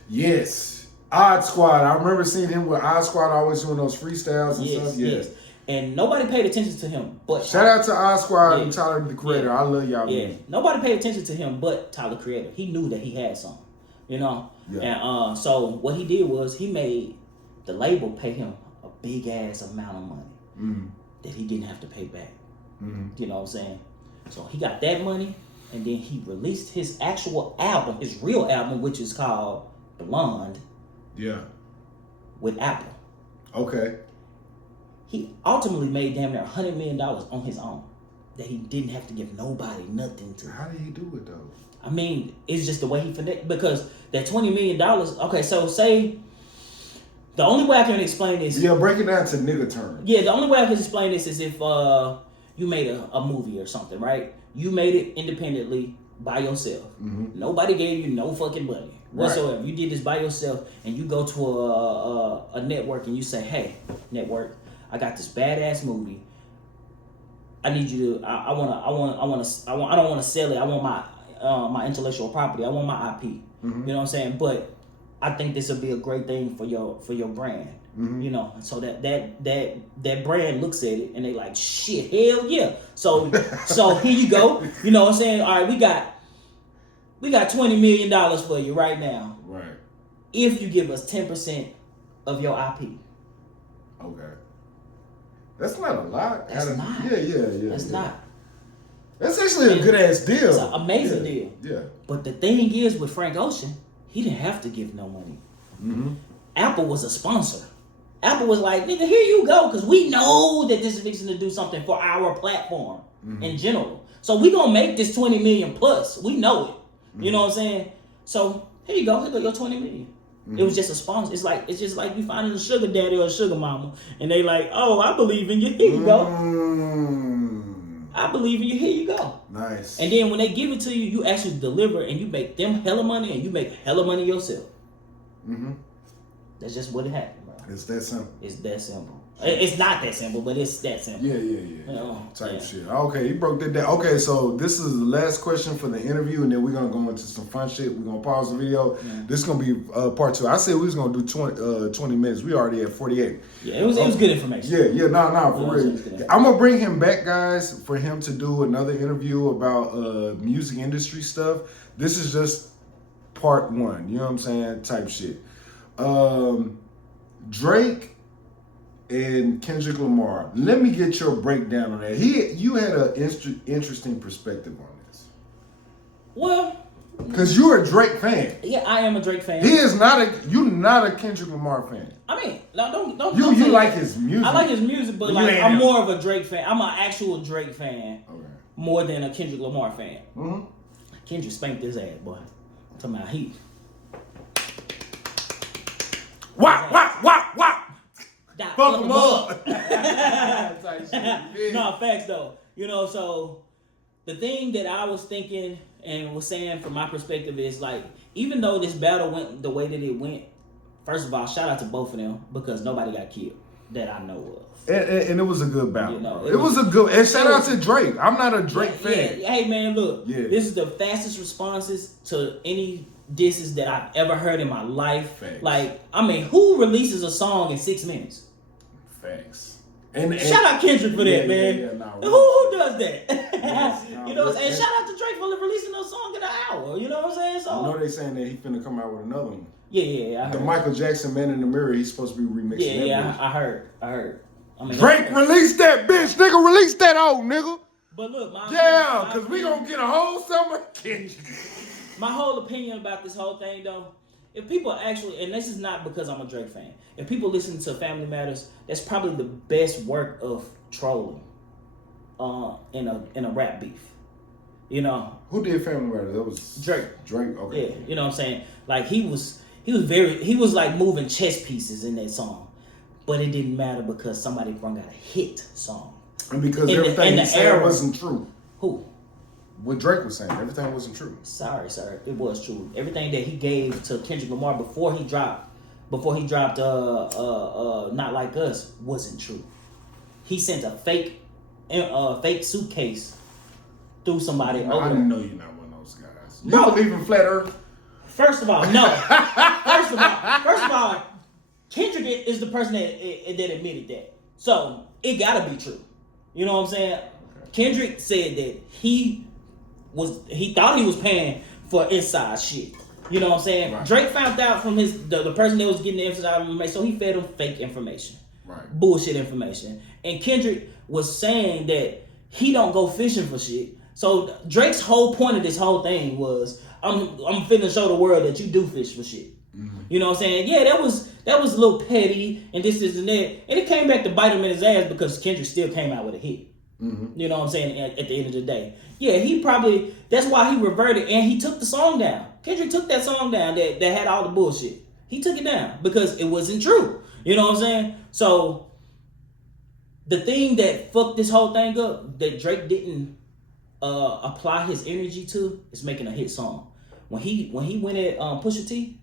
Yes. Odd Squad. I remember seeing him with Odd Squad always doing those freestyles and stuff. Yes. And nobody paid attention to him but shout out to Odd Squad and Tyler the Creator. I love y'all. Yeah. Nobody paid attention to him but Tyler the Creator. He knew that he had something. You know? Yeah. And so what he did was he made the label pay him a big ass amount of money that he didn't have to pay back. You know what I'm saying? So he got that money, and then he released his actual album, his real album, which is called Blonde. Yeah. With Apple. Okay. He ultimately made damn near $100 million on his own that he didn't have to give nobody nothing to. How did he do it though? I mean, it's just the way he finessed, because that $20 million. Okay, so say the only way I can explain this. Yeah, break it down to nigga terms. Yeah, the only way I can explain this is if you made a movie or something, right? You made it independently by yourself. Nobody gave you no fucking money whatsoever. Right. You did this by yourself, and you go to a network and you say, "Hey, network, I got this badass movie. I need you to. I don't want to sell it. I want my intellectual property. I want my IP. You know what I'm saying? But I think this would be a great thing for your brand. You know, so that brand looks at it and they like, shit, hell yeah. So here you go. You know what I'm saying? All right, we got $20 million for you right now. Right. If you give us 10% of your IP. Okay. That's not a lot. That's not. Yeah. That's not. That's actually a good ass deal. It's an amazing deal. Yeah. But the thing is with Frank Ocean, he didn't have to give no money. Apple was a sponsor. Apple was like, nigga, here you go, because we know that this is fixing to do something for our platform in general. So we gonna make this 20 million plus. We know it. You know what I'm saying? So here you go. Here go your 20 million. It was just a sponsor. It's just like you finding a sugar daddy or a sugar mama, and they like, oh, I believe in you. Here you go. I believe in you. Here you go. Nice. And then when they give it to you, you actually deliver, and you make them hella money, and you make hella money yourself. That's just what it happened, bro. It's that simple. It's that simple. It's not that simple, but it's that simple. Yeah. You know, type shit. Okay, you broke that down. Okay, so this is the last question for the interview, and then we're gonna go into some fun shit. We're gonna pause the video. This is gonna be part 2. I said we was gonna do 20 minutes. We already at 48. Yeah, it was good information. Yeah, for real. I'm gonna bring him back, guys, for him to do another interview about music industry stuff. This is just part 1. You know what I'm saying? Type shit. Drake and Kendrick Lamar. Let me get your breakdown on that. You had an interesting perspective on this. Well, because you're a Drake fan. Yeah, I am a Drake fan. You're not a Kendrick Lamar fan. I mean, don't you like his music. I like his music, but like I'm more of a Drake fan. I'm an actual Drake fan more than a Kendrick Lamar fan. Kendrick spanked his ass, boy. I'm talking about heat. Wop. Fuck him up. No, facts though. You know, so the thing that I was thinking and was saying from my perspective is like, even though this battle went the way that it went, first of all, shout out to both of them because nobody got killed that I know of. And it was a good battle. You know, it was a good. And shout out to Drake. I'm not a Drake fan. Yeah. Hey man, look. Yeah. This is the fastest responses to any disses that I've ever heard in my life. Facts. Like, I mean, who releases a song in 6 minutes? Facts. And shout out Kendrick for that, man. Yeah, who does that? You know what I'm saying? Shout out to Drake for only releasing a song in an hour. You know what I'm saying? So I know they saying that he finna come out with another one. Yeah. The Michael Jackson Man in the Mirror, he's supposed to be remixing that bitch. I heard. I mean, Drake, release that bitch, nigga. Release that old nigga. But look, because we gonna get a whole summer. My whole opinion about this whole thing, though, if people actually, and this is not because I'm a Drake fan, if people listen to Family Matters, that's probably the best work of trolling in a rap beef. You know, who did Family Matters? That was Drake. Okay. Yeah, you know what I'm saying? Like he was like moving chess pieces in that song, but it didn't matter because somebody brought out a hit song. And because everything he said wasn't true. Who? What Drake was saying, everything wasn't true. Sorry, sir, it was true. Everything that he gave to Kendrick Lamar before he dropped Not Like Us wasn't true. He sent a fake suitcase through somebody over. I didn't know you're not one of those guys. You believe in flat Earth? First of all, no. First of all, Kendrick is the person that admitted that, so it gotta be true. You know what I'm saying? Okay. Kendrick said that he thought he was paying for inside shit. You know what I'm saying? Right. Drake found out from the person that was getting the inside information, so he fed him fake information. Right. Bullshit information. And Kendrick was saying that he don't go fishing for shit. So Drake's whole point of this whole thing was, I'm finna show the world that you do fish for shit. Mm-hmm. You know what I'm saying? Yeah, that was a little petty and this and that. And it came back to bite him in his ass because Kendrick still came out with a hit. Mm-hmm. You know what I'm saying? At the end of the day. Yeah, that's why he reverted and he took the song down. Kendrick took that song down that had all the bullshit. He took it down because it wasn't true. You know what I'm saying? So the thing that fucked this whole thing up that Drake didn't apply his energy to is making a hit song. When he went at Pusha T,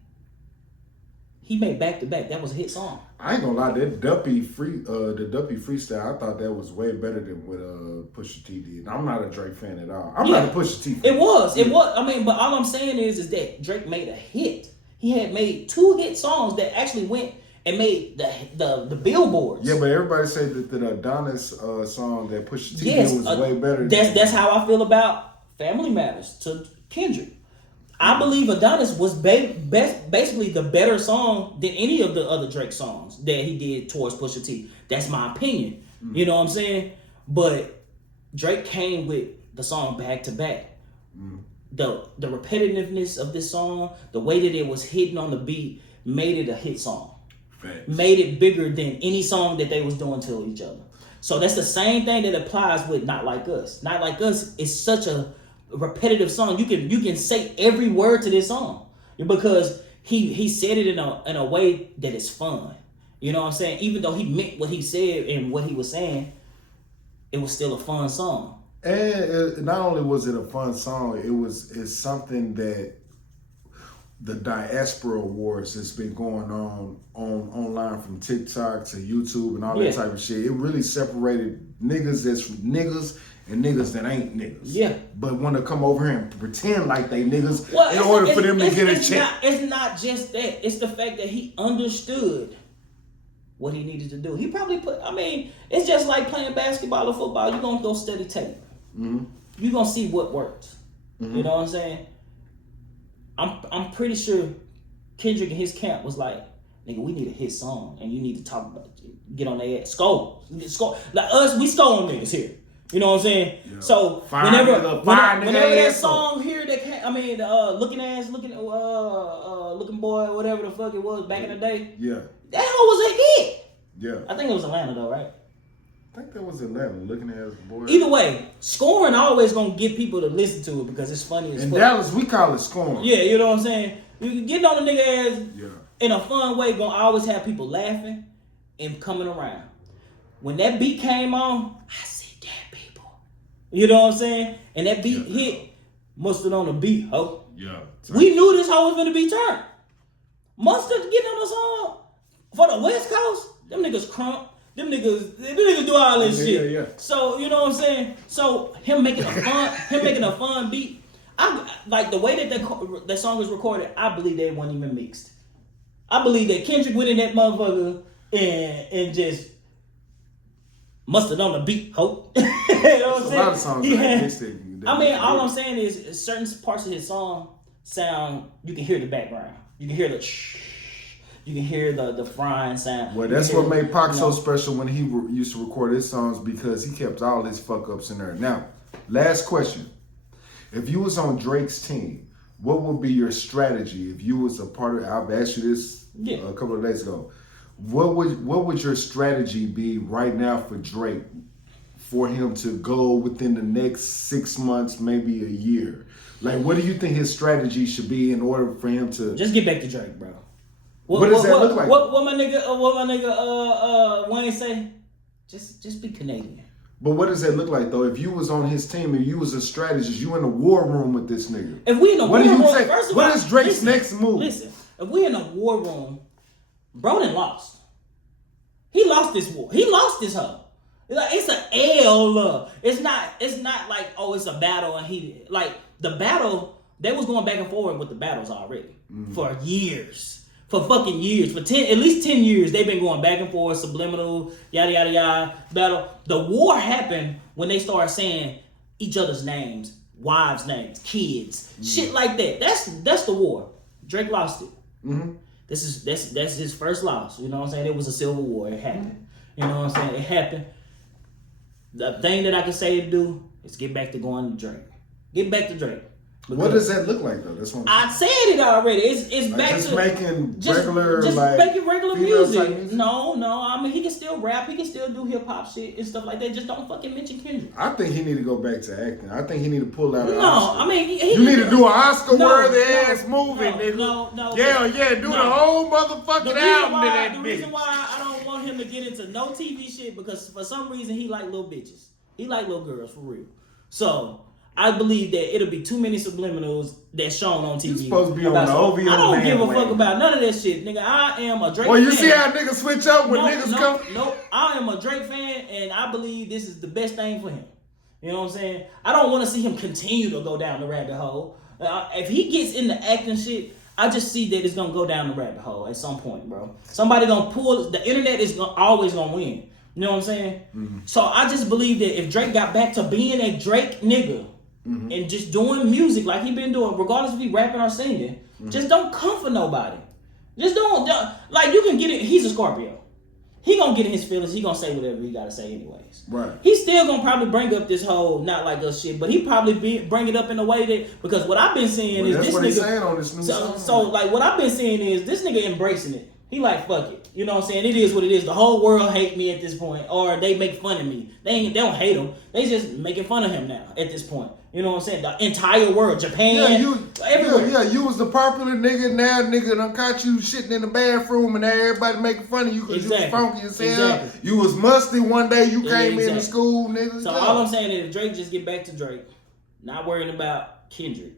he made back to back. That was a hit song. I ain't gonna lie, that Duppy freestyle, I thought that was way better than what Pusha T did. I'm not a Drake fan at all. I'm not a Pusha T fan. It was. I mean, but all I'm saying is that Drake made a hit. He had made 2 hit songs that actually went and made the billboards. Yeah, but everybody said that the Adonis song that Pusha T did was way better. That's how I feel about Family Matters to Kendrick. I believe Adonis was basically the better song than any of the other Drake songs that he did towards Pusha T. That's my opinion. Mm-hmm. You know what I'm saying? But Drake came with the song back to back. Mm-hmm. The repetitiveness of this song, the way that it was hitting on the beat, made it a hit song. Facts. Made it bigger than any song that they was doing to each other. So that's the same thing that applies with Not Like Us. Not Like Us is such a repetitive song. You can say every word to this song because he said it in a way that is fun. You know what I'm saying? Even though he meant what he said and what he was saying, it was still a fun song. And not only was it a fun song, it's something that the diaspora wars that's been going on online from TikTok to YouTube and all that type of shit. It really separated niggas that's niggas and niggas that ain't niggas. Yeah. But want to come over here and pretend like they niggas in order for them to get a check. It's not just that. It's the fact that he understood what he needed to do. He probably it's just like playing basketball or football. You're going to go study tape. Mm-hmm. You're going to see what works. Mm-hmm. You know what I'm saying? I'm pretty sure Kendrick and his camp was like, nigga, we need a hit song, and you need to talk about it. Get on their ass. Score. Like us, we score on niggas here. You know what I'm saying? Yeah. So whenever that song here that came, looking boy, whatever the fuck it was back in the day. Yeah. That was a hit. Yeah. I think it was Atlanta though, right? I think that was Atlanta, looking ass boy. Either way, scoring always gonna get people to listen to it because it's funny as fuck. In Dallas, we call it scoring. Yeah, you know what I'm saying? You getting on the nigga ass in a fun way gonna always have people laughing and coming around. When that beat came on, I said, damn people. You know what I'm saying? And that beat hit, Mustard on the beat, ho. Yeah. We knew this hoe was gonna be turned. Mustard getting on the song for the West Coast, them niggas crump. Them niggas do all this shit. Yeah. So you know what I'm saying. So him making a fun beat. I like the way that song was recorded. I believe they weren't even mixed. I believe that Kendrick went in that motherfucker and just Mustard on the beat, hope. You know what I'm saying? A lot of songs. He like had- mixtape. I mean, all I'm saying is certain parts of his song sound. You can hear the background. You can hear the. You can hear the frying sound. Well, You that's can what hear, made Pac you so know, special when he used to record his songs because he kept all his fuck ups in there. Now, last question: if you was on Drake's team, what would be your strategy if you was a part of? I've asked you this a couple of days ago. What would your strategy be right now for Drake, for him to go within the next 6 months, maybe a year? Like, what do you think his strategy should be in order for him to just get back to Drake, bro? What does that look like? What my nigga Wayne say? Just be Canadian. But what does that look like though? If you was on his team and you was a strategist, you in the war room with this nigga. If we in the war room, first of all, what is Drake's next move? Listen, if we in a war room, Broden lost. He lost this war. He lost this hoe. Like, it's an L. It's not like, oh, it's a battle and he like the battle. They was going back and forth with the battles already for years. For fucking years. For at least 10 years, they've been going back and forth, subliminal, yada yada yada, battle. The war happened when they started saying each other's names, wives' names, kids, shit like that. That's the war. Drake lost it. Mm-hmm. That's his first loss. You know what I'm saying? It was a civil war. It happened. You know what I'm saying? It happened. The thing that I can say to do is get back to going to Drake. Get back to Drake. What does that look like though? That's what I said it already. It's like back just to making just regular making regular female type music. No. I mean, he can still rap. He can still do hip hop shit and stuff like that. Just don't fucking mention Kendrick. I think he need to go back to acting. I think he need to pull out an No, Oscar. I mean, you need to do an Oscar-worthy No, ass movie, nigga. No. Yeah, do the whole motherfucking album to that The bitch. reason why I don't want him to get into no TV shit because for some reason he like little bitches. He like little girls for real. So I believe that it'll be too many subliminals that's shown on TV. You supposed to be on the OVO I don't give a bandwagon. fuck about none of that shit, nigga. I am a Drake Well, you fan. see how niggas switch up when niggas come? Nope. I am a Drake fan, and I believe this is the best thing for him. You know what I'm saying? I don't want to see him continue to go down the rabbit hole. If he gets into acting shit, I just see that it's gonna go down the rabbit hole at some point, bro. Somebody gonna pull. The internet is always gonna win. You know what I'm saying? Mm-hmm. So I just believe that if Drake got back to being a Drake nigga and just doing music like he been doing, regardless if he rapping or singing, just don't come for nobody. Just don't like you can get it. He's a Scorpio. He gonna get in his feelings. He gonna say whatever he gotta say anyways. Right. He's still gonna probably bring up this whole not like us shit, but he probably bring it up in a way that because what I've been seeing is that's this what nigga. he's saying on this new song. So like what I've been seeing is this nigga embracing it. He like fuck it. You know what I'm saying? It is what it is. The whole world hate me at this point, or they make fun of me. They don't hate him. They just making fun of him now at this point. You know what I'm saying? The entire world, Japan, everywhere. Yeah, you was the popular nigga. Now nigga done caught you shitting in the bathroom and everybody making fun of you because you was funky as hell. Exactly. You was musty one day. You came into school, nigga. So all I'm saying is if Drake just get back to Drake, not worrying about Kendrick,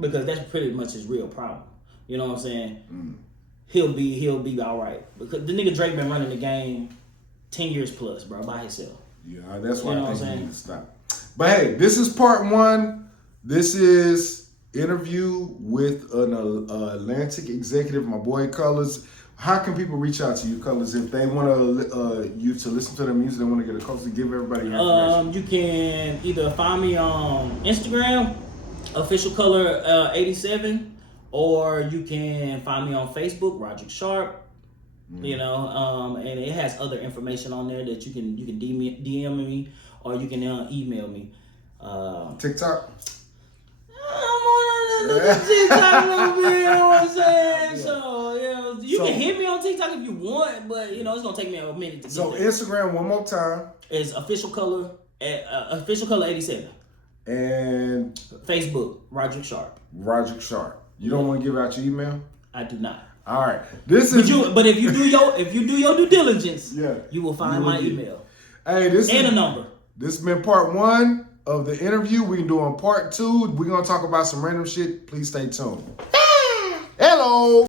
because that's pretty much his real problem. You know what I'm saying? He'll be all right because the nigga Drake been running the game 10 years plus, bro, by himself. Yeah, that's why I think he need to stop. But hey, this is part one. This is interview with an Atlantic executive, my boy Colors. How can people reach out to you, Colors, if they want you to listen to their music, they want to get a close to give everybody your information? You can either find me on Instagram, Official Color 87, or you can find me on Facebook, Roderick Sharp. You know, and it has other information on there that you can DM me or you can email me. TikTok. I'm on TikTok a little bit, you know what I'm saying? So, you can hit me on TikTok if you want, but, it's going to take me a minute to get there. Instagram, one more time. Is Official Color 87. And Facebook, Roderick Sharp. Roderick Sharp. You don't want to give out your email? I do not. All right. But if you do your due diligence, you will find my email. Hey, a number. This has been part one of the interview. We can do on part two. We're gonna talk about some random shit. Please stay tuned. Hello.